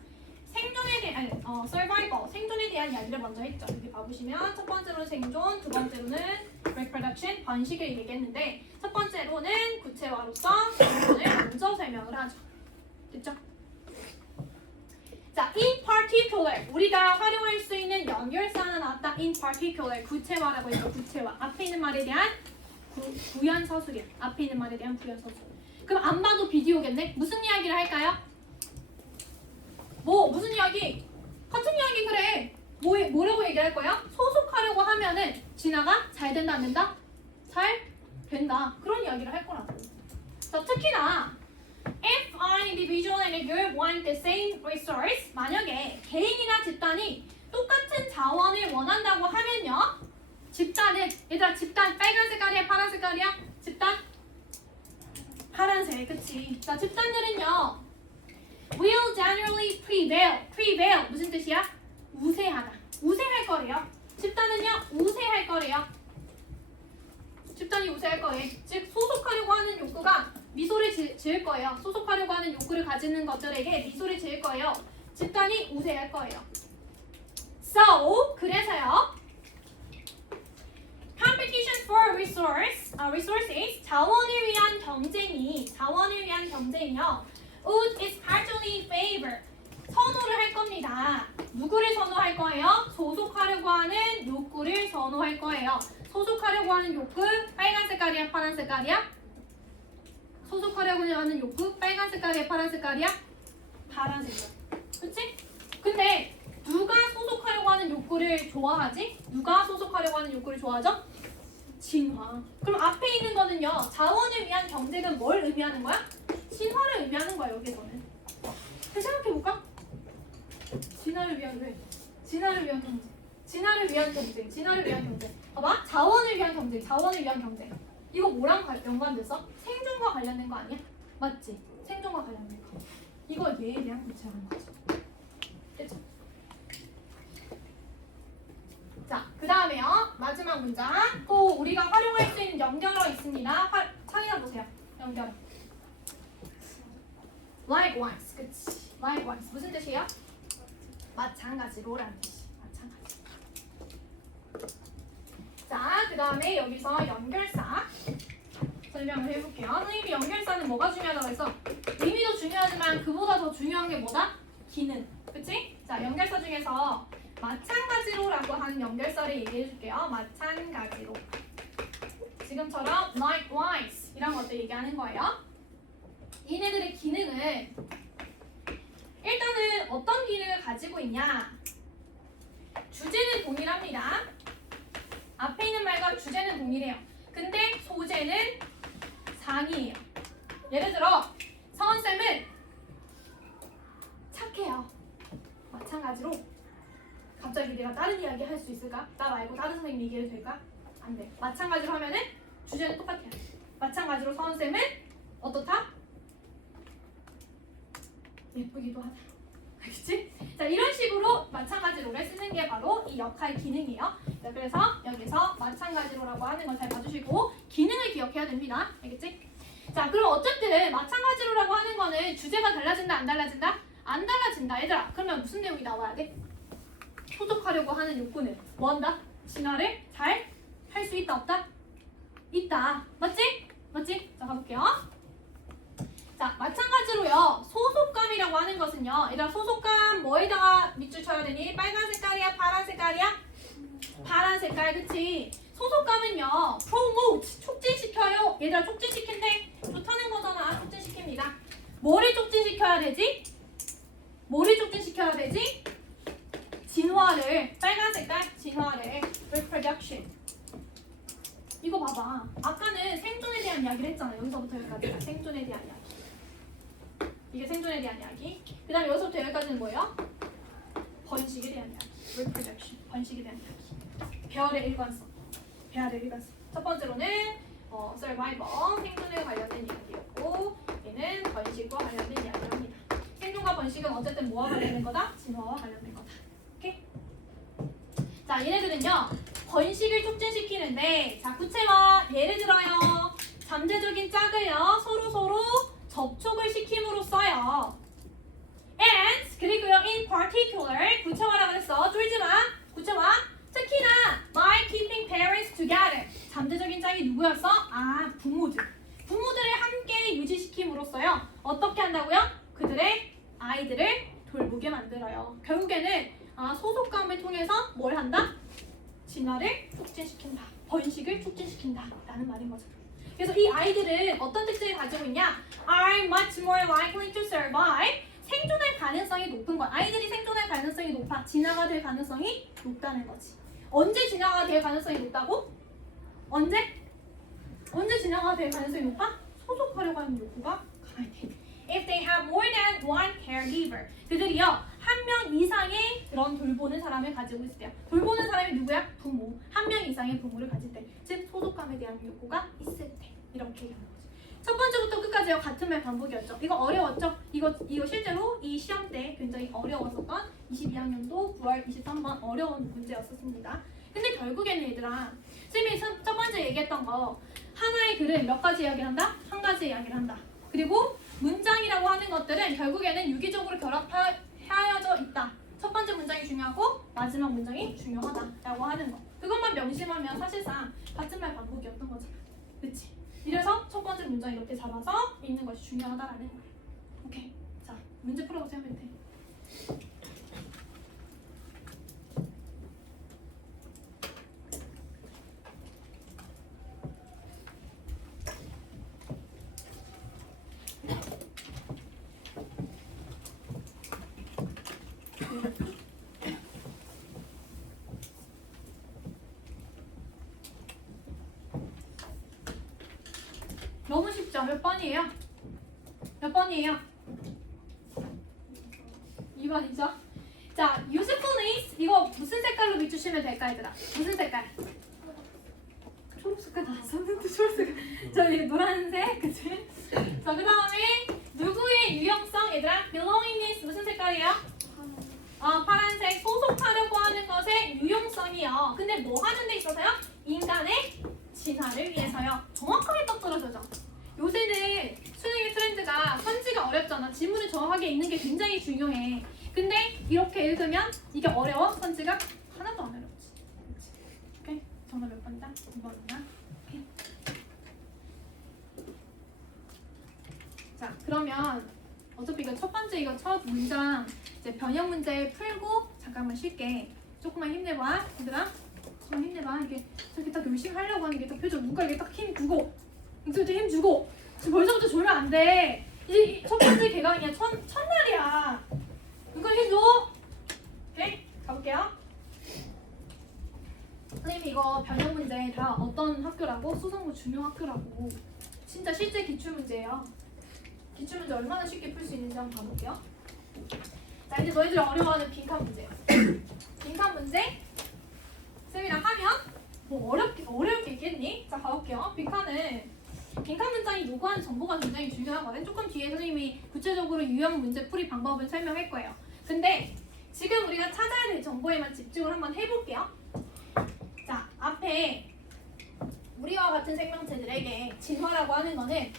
생존에 대한, survival, 생존에 대한 이야기를 먼저 했죠. 여기 봐보시면 첫 번째로는 생존, 두 번째로는 reproduction, 번식을 얘기했는데 첫 번째로는 구체화로서 생존을 먼저 설명을 하죠. 됐죠? 자, in particular, 우리가 활용할 수 있는 연결사 하나 나왔다. in particular, 구체화라고 했죠. 구체화. 앞에 있는 말에 대한 부연서술이야. 앞에 있는 말에 대한 부연서술. 그럼 안 봐도 비디오겠네? 무슨 이야기를 할까요? 무슨 이야기? 같은 이야기 그래. 뭐라고 얘기할 거야? 소속하려고 하면은 진화가 잘 된다, 안 된다? 잘 된다. 그런 이야기를 할 거라고. 자, 특히나 if an individual and a group want the same resource, 만약에 개인이나 집단이 똑같은 자원을 원한다고 하면요, 집단은, 얘들아, 집단 빨간 색깔이야, 파란 색깔이야? 집단? 파란색, 그치? 자, 집단들은요, will generally prevail 무슨 뜻이야? 우세하다. 우세할 거래요. 집단은요, 우세할 거래요. 집단이 우세할 거예요. 즉, 소속하려고 하는 욕구가 미소를 지을 거예요. 소속하려고 하는 욕구를 가지는 것들에게 미소를 지을 거예요. 집단이 우세할 거예요. So, 그래서요, competition for resources, 자원을 위한 경쟁이요, would especially favor, 선호를 할 겁니다. 누구를 선호할 거예요? 소속하려고 하는 욕구를 선호할 거예요. 소속하려고 하는 욕구, 빨간 색깔이야, 파란 색깔이야? 소속하려고 하는 욕구, 빨간 색깔이야, 파란 색깔이야? 파란색이야. 그치? 근데 누가 소속하려고 하는 욕구를 좋아하지? 누가 소속하려고 하는 욕구를 좋아하죠? 진화. 그럼 앞에 있는 거는요. 자원을 위한 경쟁은 뭘 의미하는 거야? 진화를 의미하는 거야 여기서는. 생각해볼까? 진화를 위한 왜? 진화를 위한 경쟁. 진화를 위한 경쟁. 진화를 위한 경쟁. 봐봐. 자원을 위한 경쟁. 자원을 위한 경쟁. 이거 뭐랑 연관돼서? 생존과 관련된 거 아니야? 맞지? 생존과 관련된 거. 이거 얘에 대한 구체화인 거지. 됐죠? 자, 그 다음에요. 마지막 문장. 또 우리가 활용할 수 있는 연결어 있습니다. 확인해보세요. 연결어. Likewise. 그치. Likewise. 무슨 뜻이에요? 마찬가지로라는 뜻이. 마찬가지. 자, 그 다음에 여기서 연결사. 설명을 해볼게요. 선생님이 연결사는 뭐가 중요하다고 해서 의미도 중요하지만 그보다 더 중요한 게 뭐다? 기능. 그치? 자, 연결사 중에서 마찬가지로라고 하는 연결사를 얘기해 줄게요. 마찬가지로. 지금처럼 likewise 이런 것들 얘기하는 거예요. 얘네들의 기능은 일단은 어떤 기능을 가지고 있냐? 주제는 동일합니다. 앞에 있는 말과 주제는 동일해요. 근데 소재는 상이에요. 예를 들어 서원쌤은 착해요. 마찬가지로 갑자기 내가 다른 이야기 할 수 있을까? 나 말고 다른 선생님 얘기해도 될까? 안 돼. 마찬가지로 하면은 주제는 똑같아요. 마찬가지로 서원쌤은 어떻다? 예쁘기도 하다. 알겠지? 자, 이런 식으로 마찬가지로를 쓰는 게 바로 이 역할 기능이에요. 자, 그래서 여기서 마찬가지로라고 하는 걸 잘 봐주시고 기능을 기억해야 됩니다. 알겠지? 자, 그럼 어쨌든 마찬가지로라고 하는 거는 주제가 달라진다, 안 달라진다? 안 달라진다. 얘들아, 그러면 무슨 내용이 나와야 돼? 소속하려고 하는 욕구는 뭐 한다? 진화를 잘 할 수 있다, 없다? 있다. 맞지? 맞지? 자, 가볼게요. 자, 마찬가지로요. 소속감이라고 하는 것은요. 얘들아, 소속감 뭐에다가 밑줄 쳐야 되니? 빨간 색깔이야? 파란 색깔이야? 파란 색깔, 그치? 소속감은요. promote, 촉진시켜요. 얘들아, 촉진시킨대. 좋다는 거잖아. 촉진시킵니다. 뭐를 촉진시켜야 되지? 뭐를 촉진시켜야 되지? 진화를. 빨간 색깔, 진화를. reproduction. 이거 봐봐. 아까는 생존에 대한 이야기를 했잖아. 여기서부터 여기까지 생존에 대한 이야기. 이게 생존에 대한 이야기. 그 다음에 여기서부터 여기까지는 뭐예요? 번식에 대한 이야기. reproduction. 번식에 대한 이야기. 배열의 일관성. 배열의 일관성. 첫 번째로는 survival. 생존에 관련된 이야기였고 얘는 번식과 관련된 이야기를 합니다. 생존과 번식은 어쨌든 뭐와 관련된 거다? 진화와 관련된 거다. 오케이? 자, 얘네들은요. 번식을 촉진시키는데 자, 구체화 예를 들어요. 잠재적인 짝을요. 서로 접촉을 시킴으로써요. And 그리고요 in particular 구체화라고 했어. 쫄지 마. 구체화. 특히나 by keeping parents together. 잠재적인 짝이 누구였어? 아, 부모들. 부모들을 함께 유지시킴으로써요. 어떻게 한다고요? 그들의 아이들을 돌보게 만들어요. 결국에는 소속감을 통해서 뭘 한다? 진화를 촉진시킨다. 번식을 촉진시킨다. 라는 말인 거죠. 그래서 이 아이들은 어떤 특징을 가지고 있냐? are much more likely to survive. 생존할 가능성이 높은 거야. 아이들이 생존할 가능성이 높아. 진화가 될 가능성이 높다는 거지. 언제 진화가 될 가능성이 높다고? 언제 진화가 될 가능성이 높아? 소속하려고 하는 욕구가 강할 때. If they have more than one caregiver. 그들이요. 한 명 이상의 그런 돌보는 사람을 가지고 있을 때요. 돌보는 사람이 누구야? 부모. 한 명 이상의 부모를 가질 때. 즉 소속감에 대한 욕구가 있을 때. 이렇게 얘기하는 거죠. 첫 번째부터 끝까지요. 같은 말 반복이었죠. 이거 어려웠죠? 이거 실제로 이 시험 때 굉장히 어려웠었던 22학년도 9월 23번 어려운 문제였었습니다. 근데 결국에는 얘들아 선생님이 첫 번째 얘기했던 거 하나의 글은 몇 가지 이야기를 한다? 한 가지 이야기를 한다. 그리고 문장이라고 하는 것들은 결국에는 유기적으로 결합하여져 있다. 첫 번째 문장이 중요하고 마지막 문장이 중요하다라고 하는 거. 그것만 명심하면 사실상 같은 말 반복이었던 거잖아. 그치? 이래서 첫 번째 문장 이렇게 잡아서 읽는 것이 중요하다라는 거예요. 오케이. 자, 문제 풀어보세요, 멘트. 어렵죠? 몇 번이에요? 몇 번이에요? 2번이죠? 자, usefulness 이거 무슨 색깔로 비추시면 될까 얘들아? 무슨 색깔? 초록색깔 나왔었는데 초록색 저기 노란색 그치? 자, 그 다음에 누구의 유용성 얘들아? belongingness 무슨 색깔이에요? 파란색 소속하려고 하는 것의 유용성이요. 근데 뭐 하는 데 있어서요? 인간의 진화를 위해서요. 정확하게 딱 떨어져죠. 요새는 수능의 트렌드가 선지가 어렵잖아. 지문을 정확하게 읽는 게 굉장히 중요해. 근데 이렇게 읽으면 이게 어려워? 선지가 하나도 안 어렵지. 그치? 오케이? 정답 몇 번이다? 2번이다. 오케이. 자, 그러면 어차피 이거 첫 번째 이거 첫 문장 이제 변형 문제 풀고 잠깐만 쉴게. 조금만 힘내봐, 얘들아. 조금만 힘내봐. 이게 저렇게 딱 열심히 하려고 하는 게 딱 표정 눈가 이게 딱 힘 주고 이쪽에 힘 주고 지금 벌써부터 졸면 안 돼. 이제 첫 번째 개강이야. 첫날이야. 눈가 힘 줘. 오케이? 가볼게요. 선생님 이거 변형 문제 다 어떤 학교라고? 수성고 중요 학교라고. 진짜 실제 기출문제예요. 기출문제 얼마나 쉽게 풀 수 있는지 한번 봐볼게요. 자, 이제 너희들이 어려워하는 빈칸 문제. 빈칸 문제 쌤이랑 하면 뭐 어려울 게 있겠니? 자, 가볼게요. 빈칸 문장이 요구하는 정보가 굉장히 중요하거든. 조금 뒤에 선생님이 구체적으로 유형 문제 풀이 방법을 설명할 거예요. 근데 지금 우리가 찾아야 될 정보에만 집중을 한번 해볼게요. 자, 앞에 우리와 같은 생명체들에게 진화라고 하는 거는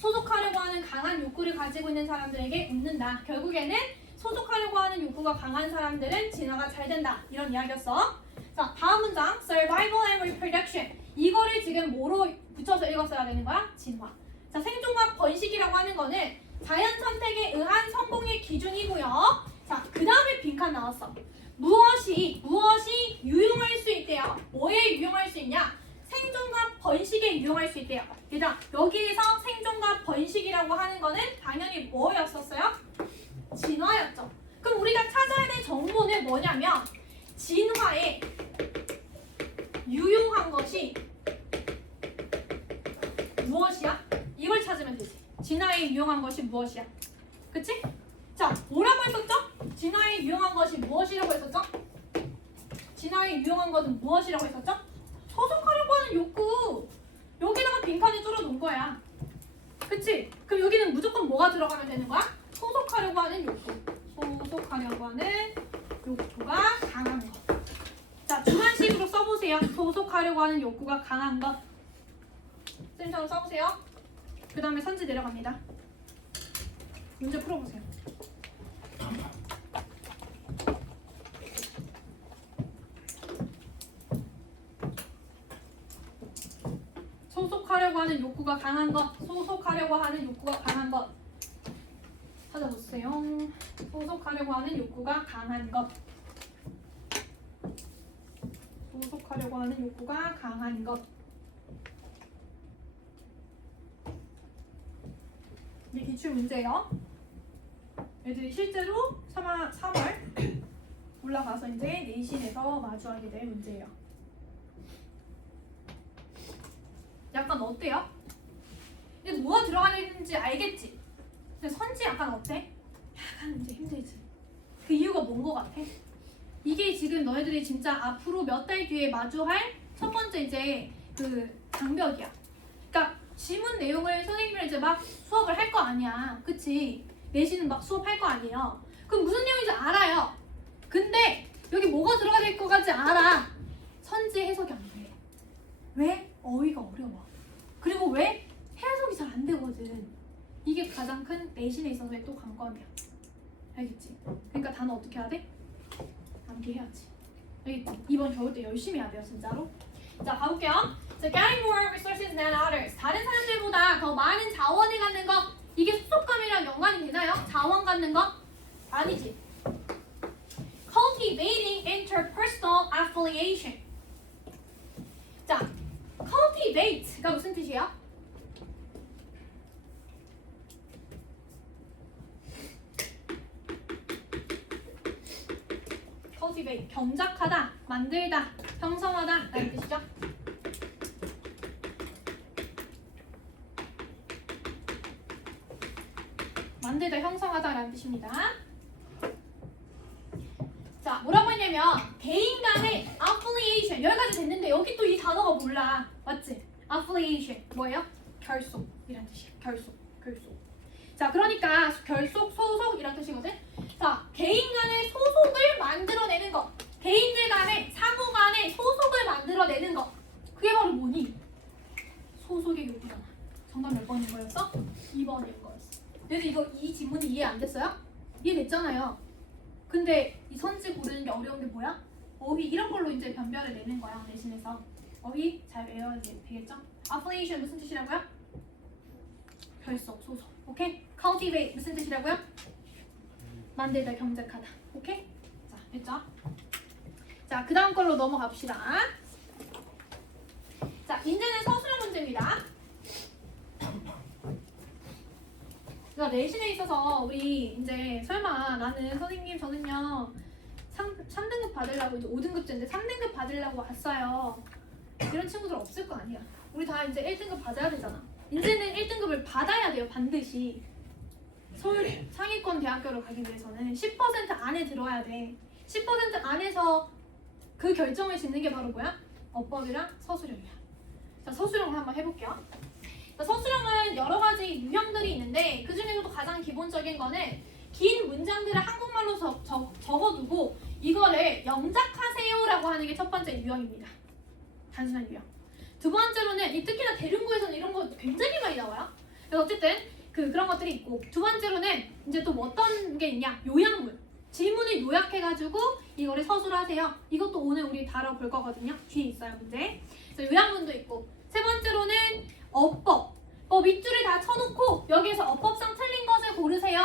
소속하려고 하는 강한 욕구를 가지고 있는 사람들에게 웃는다. 결국에는 소속하려고 하는 욕구가 강한 사람들은 진화가 잘 된다. 이런 이야기였어. 자, 다음 문장 survival and reproduction. 이거를 지금 뭐로 붙여서 읽었어야 되는 거야? 진화. 자, 생존과 번식이라고 하는 거는 자연 선택에 의한 성공의 기준이고요. 자, 그 다음에 빈칸 나왔어. 무엇이 유용할 수 있대요. 뭐에 유용할 수 있냐? 생존과 번식에 유용할 수 있대요. 얘들아, 여기에서 생존과 번식이라고 하는 거는 당연히 뭐였었어요? 진화였죠. 그럼 우리가 찾아야 될 정보는 뭐냐면 진화에 유용한 것이 무엇이야? 이걸 찾으면 되지. 진화에 유용한 것이 무엇이야? 그치? 자, 뭐라고 했었죠? 진화에 유용한 것이 무엇이라고 했었죠? 진화에 유용한 것은 무엇이라고 했었죠? 소속하려고 하는 욕구. 여기다가 빈칸을 뚫어 놓은 거야. 그치? 그럼 여기는 무조건 뭐가 들어가면 되는 거야? 소속하려고 하는 욕구. 소속하려고 하는 욕구가 강한 것. 자, 주관식으로 써보세요. 소속하려고 하는 욕구가 강한 것. 쌤처럼 써보세요. 그 다음에 선지 내려갑니다. 문제 풀어보세요. 소속하려고 하는 욕구가 강한 것. 소속하려고 하는 욕구가 강한 것. 찾아보세요. 소속하려고 하는 욕구가 강한 것. 소속하려고 하는 욕구가 강한 것. 이게 기출 문제예요. 애들이 실제로 3월 올라가서 이제 내신에서 마주하게 될 문제예요. 약간 어때요? 이제 뭐가 들어가야 되는지 알겠지? 근데 선지 약간 어때? 약간 이제 힘들지. 그 이유가 뭔 거 같아? 이게 지금 너희들이 진짜 앞으로 몇 달 뒤에 마주할 첫 번째 이제 그 장벽이야. 그러니까 지문 내용을 선생님이랑 이제 막 수업을 할 거 아니야. 그치? 내신은 막 수업할 거 아니에요. 그럼 무슨 내용인지 알아요. 근데 여기 뭐가 들어가야 될 것 같지 알아. 선지 해석이 안 돼. 왜? 어휘가 어려워. 그리고 왜? 해석이 잘 안 되거든. 이게 가장 큰 내신에 있어서의 또 관건이야. 알겠지? 그러니까 단어 어떻게 해야 돼? 암기해야지. 알겠지? 이번 겨울 때 열심히 해야 돼요, 진짜로. 자, 가볼게요. So, getting more resources than others. 다른 사람들보다 더 많은 자원을 갖는 거. 이게 소속감이랑 연관이 되나요? 자원 갖는 거? 아니지. Cultivating interpersonal affiliation. 자, cultivate가 무슨 뜻이야? cultivate, 경작하다, 만들다, 형성하다 라는 뜻이죠. 만들다, 형성하다라는 뜻입니다. 자, 뭐라고 했냐면 개인 간의 affiliation 여기까지 됐는데 여기 또 이 단어가 몰라. 맞지? affiliation 뭐예요? 결속이란 뜻이야. 결속. 자, 그러니까 결속, 소속 이란 뜻이거든. 자, 개인 간의 소속을 만들어내는 것, 개인들 간의 상호 간의 소속을 만들어내는 것, 그게 바로 뭐니? 소속의 요구잖아. 정답 몇 번인 거였어? 2번인 거였어. 그래서 이 질문이 이해 안 됐어요? 이해됐잖아요. 근데 이 선지 고르는 게 어려운 게 뭐야? 어휘 이런 걸로 이제 변별을 내는 거야. 내신에서 어휘 잘 외워야 되겠죠? affiliation 무슨 뜻이라고요? 결속, 소속. 오케이? cultivate 무슨 뜻이라고요? 만들다, 경작하다. 오케이? 자, 됐죠? 자, 그 다음 걸로 넘어가 봅시다. 자, 이제는 서술형 문제입니다. 그러니까 내신에 있어서 우리 이제 설마 나는 선생님 저는요 3등급 받으려고 이제 5등급제인데 3등급 받으려고 왔어요. 이런 친구들 없을 거 아니야. 우리 다 이제 1등급 받아야 되잖아. 이제는 1등급을 받아야 돼요. 반드시. 서울 상위권 대학교를 가기 위해서는 10% 안에 들어야 돼. 10% 안에서 그 결정을 짓는 게 바로 뭐야? 어법이랑 서술형이야. 자, 서술형을 한번 해볼게요. 자, 서술형은 여러 가지 유형들이 있는데 그 중에서도 가장 기본적인 거는 긴 문장들을 한국말로 적어두고 이거를 영작하세요라고 하는 게 첫 번째 유형입니다. 단순한 유형. 두 번째로는 특히나 대륜구에서는 이런 거 굉장히 많이 나와요. 그래서 어쨌든 그런 것들이 있고 두 번째로는 이제 또 뭐 어떤 게 있냐? 요약문. 질문을 요약해가지고 이거를 서술하세요. 이것도 오늘 우리 다뤄볼 거거든요. 뒤에 있어요 문제. 그래서 요약문도 있고 세 번째로는 어법. 밑줄을 다 쳐놓고 여기에서 어법상 틀린 것을 고르세요.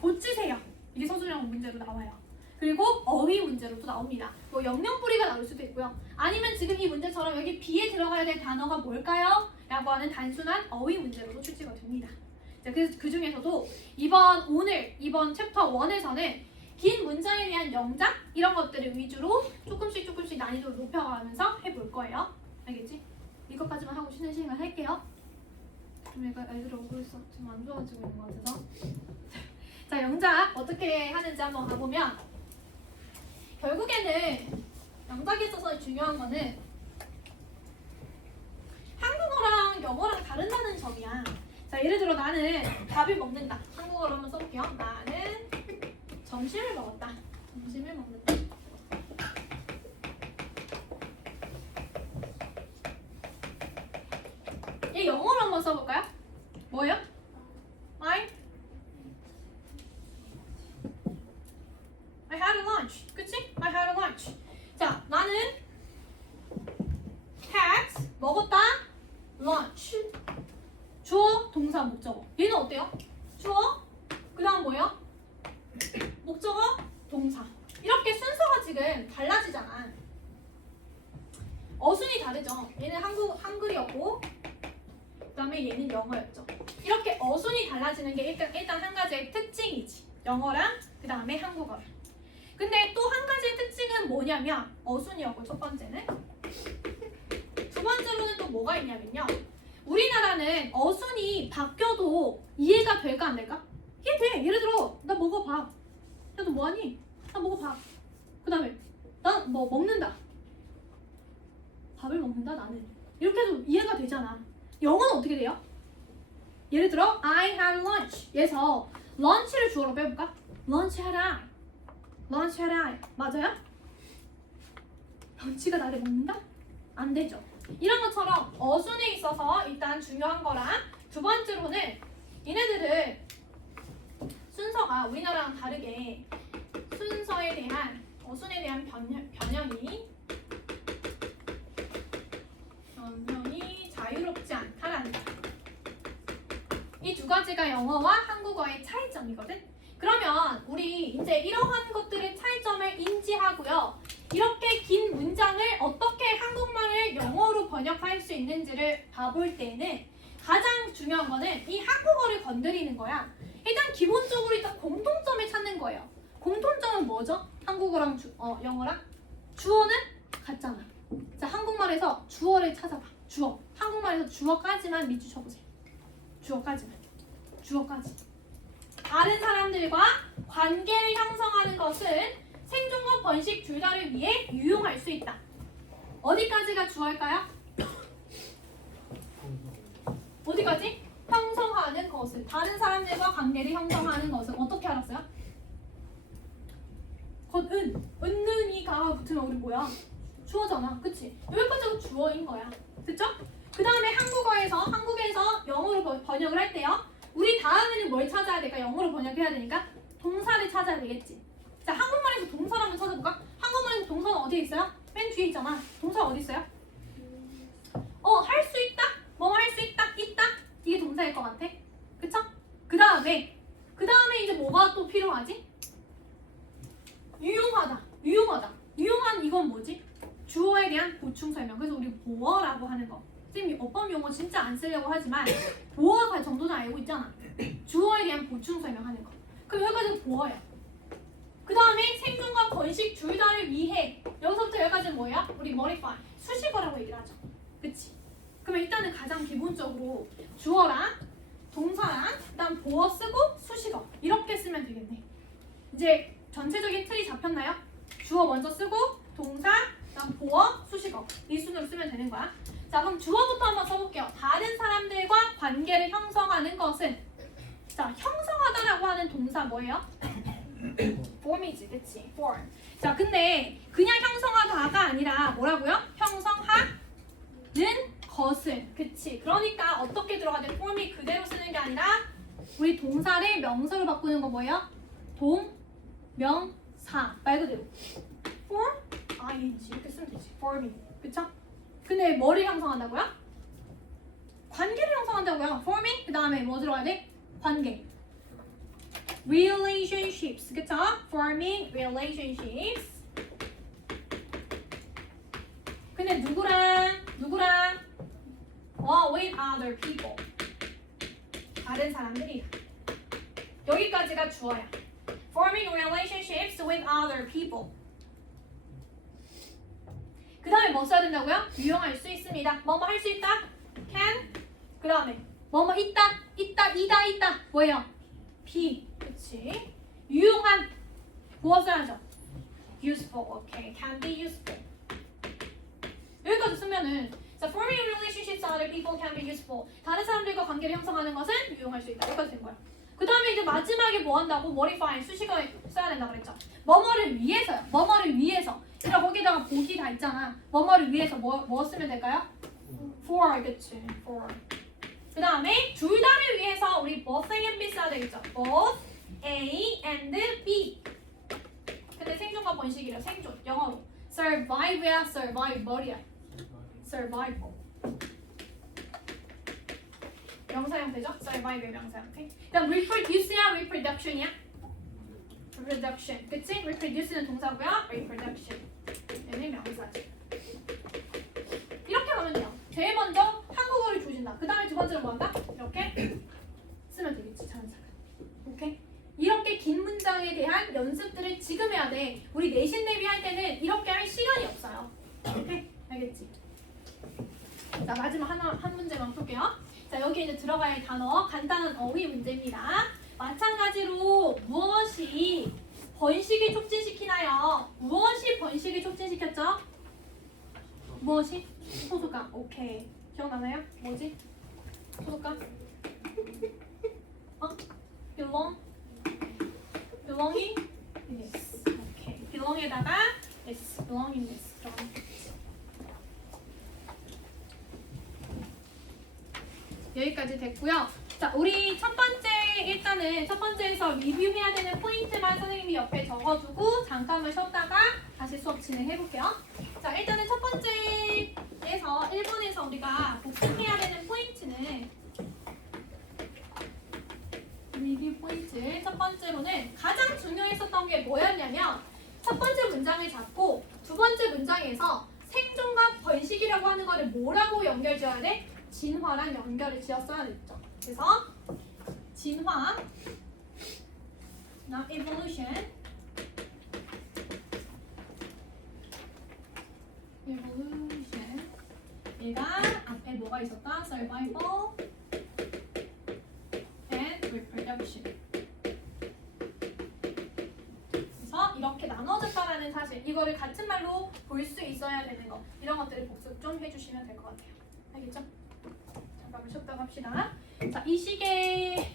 고치세요. 이게 서술형 문제로 나와요. 그리고 어휘 문제로 또 나옵니다. 뭐 영영뿌리가 나올 수도 있고요. 아니면 지금 이 문제처럼 여기 B에 들어가야 될 단어가 뭘까요? 라고 하는 단순한 어휘 문제로도 출제가 됩니다. 자, 그래서 그 중에서도 이번 챕터 1에서는 긴 문장에 대한 영작 이런 것들을 위주로 조금씩 난이도를 높여가면서 해볼 거예요. 알겠지? 이것까지만 하고 쉬는 시간 할게요. 좀 얘가 애들이 얼굴이 좀 안 좋아지고 있는 것 같아서. 자, 영작 어떻게 하는지 한번 가보면 결국에는 영작에 있어서 중요한 거는 한국어랑 영어랑 다른다는 점이야. 자, 예를 들어 나는 밥을 먹는다. 한국어로 한번 써볼게요. 나는 점심을 먹었다. 점심을 먹는다. 얘 영어로 한번 써볼까요? 뭐예요? I had a lunch. 그치? I had a lunch. 자, 나는 had 먹었다. lunch. 주어, 동사, 목적어. 얘는 어때요? 주어, 그 다음 뭐예요? 목적어, 동사. 이렇게 순서가 지금 달라지잖아. 어순이 다르죠. 얘는 한글이었고 그 다음에 얘는 영어였죠. 이렇게 어순이 달라지는 게 일단 한 가지의 특징이지. 영어랑 그 다음에 한국어랑. 근데 또 한 가지의 특징은 뭐냐면 어순이었고 첫 번째는. 두 번째로는 또 뭐가 있냐면요. 우리나라는 어순이 바뀌어도 이해가 될까 안 될까? 이해돼. 예를 들어 나 먹어 밥. 야 너 뭐하니? 나 먹어 밥. 그 다음에 난 뭐 먹는다. 밥을 먹는다 나는. 이렇게 해도 이해가 되잖아. 영어는 어떻게 돼요? 예를 들어 I had lunch 에서 lunch를 주어로 빼볼까? lunch had I. lunch had I. 맞아요? 런치가 나를 먹는다? 안 되죠. 이런 것처럼 어순에 있어서 일단 중요한 거랑 두 번째로는 얘네들은 순서가 우리나라랑 다르게 순서에 대한 어순에 대한 변형이 자유롭지 않다라는 거. 이 두 가지가 영어와 한국어의 차이점이거든. 그러면 우리 이제 이러한 것들의 차이점을 인지하고요. 이렇게 긴 문장을 어떻게 한국말을 영어로 번역할 수 있는지를 봐볼 때는 가장 중요한 거는 이 한국어를 건드리는 거야. 일단 기본적으로 일단 공통점을 찾는 거예요. 공통점은 뭐죠? 한국어랑 영어랑? 주어는 같잖아. 자, 한국말에서 주어를 찾아봐. 주어. 한국말에서 주어까지만 밑줄 쳐보세요. 주어까지만. 주어까지. 다른 사람들과 관계를 형성하는 것은 생존과 번식 둘 다를 위해 유용할 수 있다. 어디까지가 주어일까요? 어디까지? 형성하는 것은 다른 사람들과 관계를 형성하는 것은 어떻게 알았어요? 은이가 붙으면 우리 뭐야? 주어잖아, 그치? 여기까지가 주어인 거야, 됐죠? 그 다음에 한국에서 영어로 번역을 할 때요. 우리 다음에는 뭘 찾아야 될까? 영어로 번역해야 되니까 동사를 찾아야 되겠지. 자, 한국말에서 동사를 한번 찾아볼까? 한국말에서 동사는 어디에 있어요? 맨 뒤에 있잖아. 동사 어디 있어요? 할 수 있다. 뭐 할 수 있다. 있다. 이게 동사일 것 같아. 그쵸? 그 다음에 이제 뭐가 또 필요하지? 유용하다. 유용한 이건 뭐지? 주어에 대한 보충 설명. 그래서 우리 보어라고 하는 거. 쌤이 어법 용어 진짜 안 쓰려고 하지만 보어가 정도는 알고 있잖아. 주어에 대한 보충 설명하는 거. 그럼 여기까지 보어야. 그 다음에 생존과 번식 둘 다를 위해. 여기서부터 여기까지는 뭐예요? 우리 modify 수식어라고 얘기를 하죠. 그치? 그러면 일단은 가장 기본적으로 주어랑 동사랑 그다음 보어 쓰고 수식어 이렇게 쓰면 되겠네. 이제 전체적인 틀이 잡혔나요? 주어 먼저 쓰고 동사, 그다음 보어, 수식어 이 순으로 쓰면 되는 거야. 자, 그럼 주어부터 한번 써볼게요. 다른 사람들과 관계를 형성하는 것은, 자, 형성하다라고 하는 동사 뭐예요? form이지, 그치? form. 자, 근데 그냥 형성하다가 아니라 뭐라고요? 형성하는 것은, 그치? 그러니까 어떻게 들어가야 돼? form이 그대로 쓰는 게 아니라 우리 동사를 명사로 바꾸는 거 뭐예요? 동명사 말 그대로 form, ing 이렇게 쓰면 되지. form이, 그쵸? 근데 뭐를 형성한다고요? 관계를 형성한다고요. forming 그 다음에 뭐 들어가야 돼? 관계. relationships, 그쵸? forming relationships. 근데 누구랑 with other people. 다른 사람들이랑. 여기까지가 주어야. forming relationships with other people. 그 다음에 뭐 써야 된다고요? 유용할 수 있습니다. 뭐뭐 할 수 있다? can. 그 다음에 뭐뭐 있다. 뭐예요? be. 그치? 유용한. 뭐 써야죠? useful. 오케이. can be useful. 여기까지 쓰면은 자, forming relationships with other people can be useful. 다른 사람들과 관계를 형성하는 것은 유용할 수 있다. 여기까지 된 거야. 그 다음에 이제 마지막에 뭐 한다고? modify 수식어 써야 된다 그랬죠. 뭐뭐를 위해서요. 뭐뭐를 위해서. 그러니까 거기다가 보기 다 있잖아. 뭐뭐를 위해서 뭐 쓰면 될까요? for, 그치? for. 그 다음에 둘 다를 위해서 우리 both A and B 써야 되겠죠. both A and B. 근데 생존과 번식이래요. 생존. 영어로. survive야, survival이야. survival. 명사 형태죠? survival 명사 형태. 그다음 reproduce야, reproduction이야? reproduction. 그치? reproduce는 동사고요. reproduction. 얘는 명사지. 이렇게 하면 돼요. 제일 먼저 한국어를 조진다. 그 다음에 두 번째로 뭐 한다? 이렇게 쓰면 되겠지. 자연스럽게. 오케이? 이렇게 긴 문장에 대한 연습들을 지금 해야 돼. 우리 내신 대비 할 때는 이렇게 할 시간이 없어요. 오케이? 알겠지? 자, 마지막 한 문제만 풀게요. 자, 여기 이제 들어가야 할 단어 간단한 어휘 문제입니다. 마찬가지로 무엇이 번식을 촉진시키나요? 무엇이 번식을 촉진시켰죠? 무엇이? 소속감. 오케이. 기억나나요? 뭐지? 소속감? belong? belonging? yes. 오케이. belong에다가 yes. belongingness. 여기까지 됐고요. 자, 우리 첫 번째에서 리뷰해야 되는 포인트만 선생님이 옆에 적어두고 잠깐만 쉬었다가 다시 수업 진행해볼게요. 자, 일단은 첫 번째에서 1번에서 우리가 복습해야 되는 포인트는 리뷰 포인트 첫 번째로는 가장 중요했었던 게 뭐였냐면 첫 번째 문장을 잡고 두 번째 문장에서 생존과 번식이라고 하는 거를 뭐라고 연결 지어야 돼? 진화랑 연결을 지었어야 됐죠. 그래서 진화, not evolution, evolution. 얘가 앞에 뭐가 있었다? survival and reproduction. 떨어졌다라는 사실, 이거를 같은 말로 볼 수 있어야 되는 거, 이런 것들을 복습 좀 해주시면 될 것 같아요. 알겠죠? 잠깐만 쉬었다가 합시다. 자, 이 시계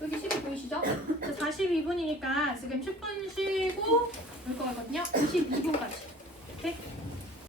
여기 시계 보이시죠? 42분이니까 지금 10분 쉬고 올 거거든요. 22분까지. 오케이?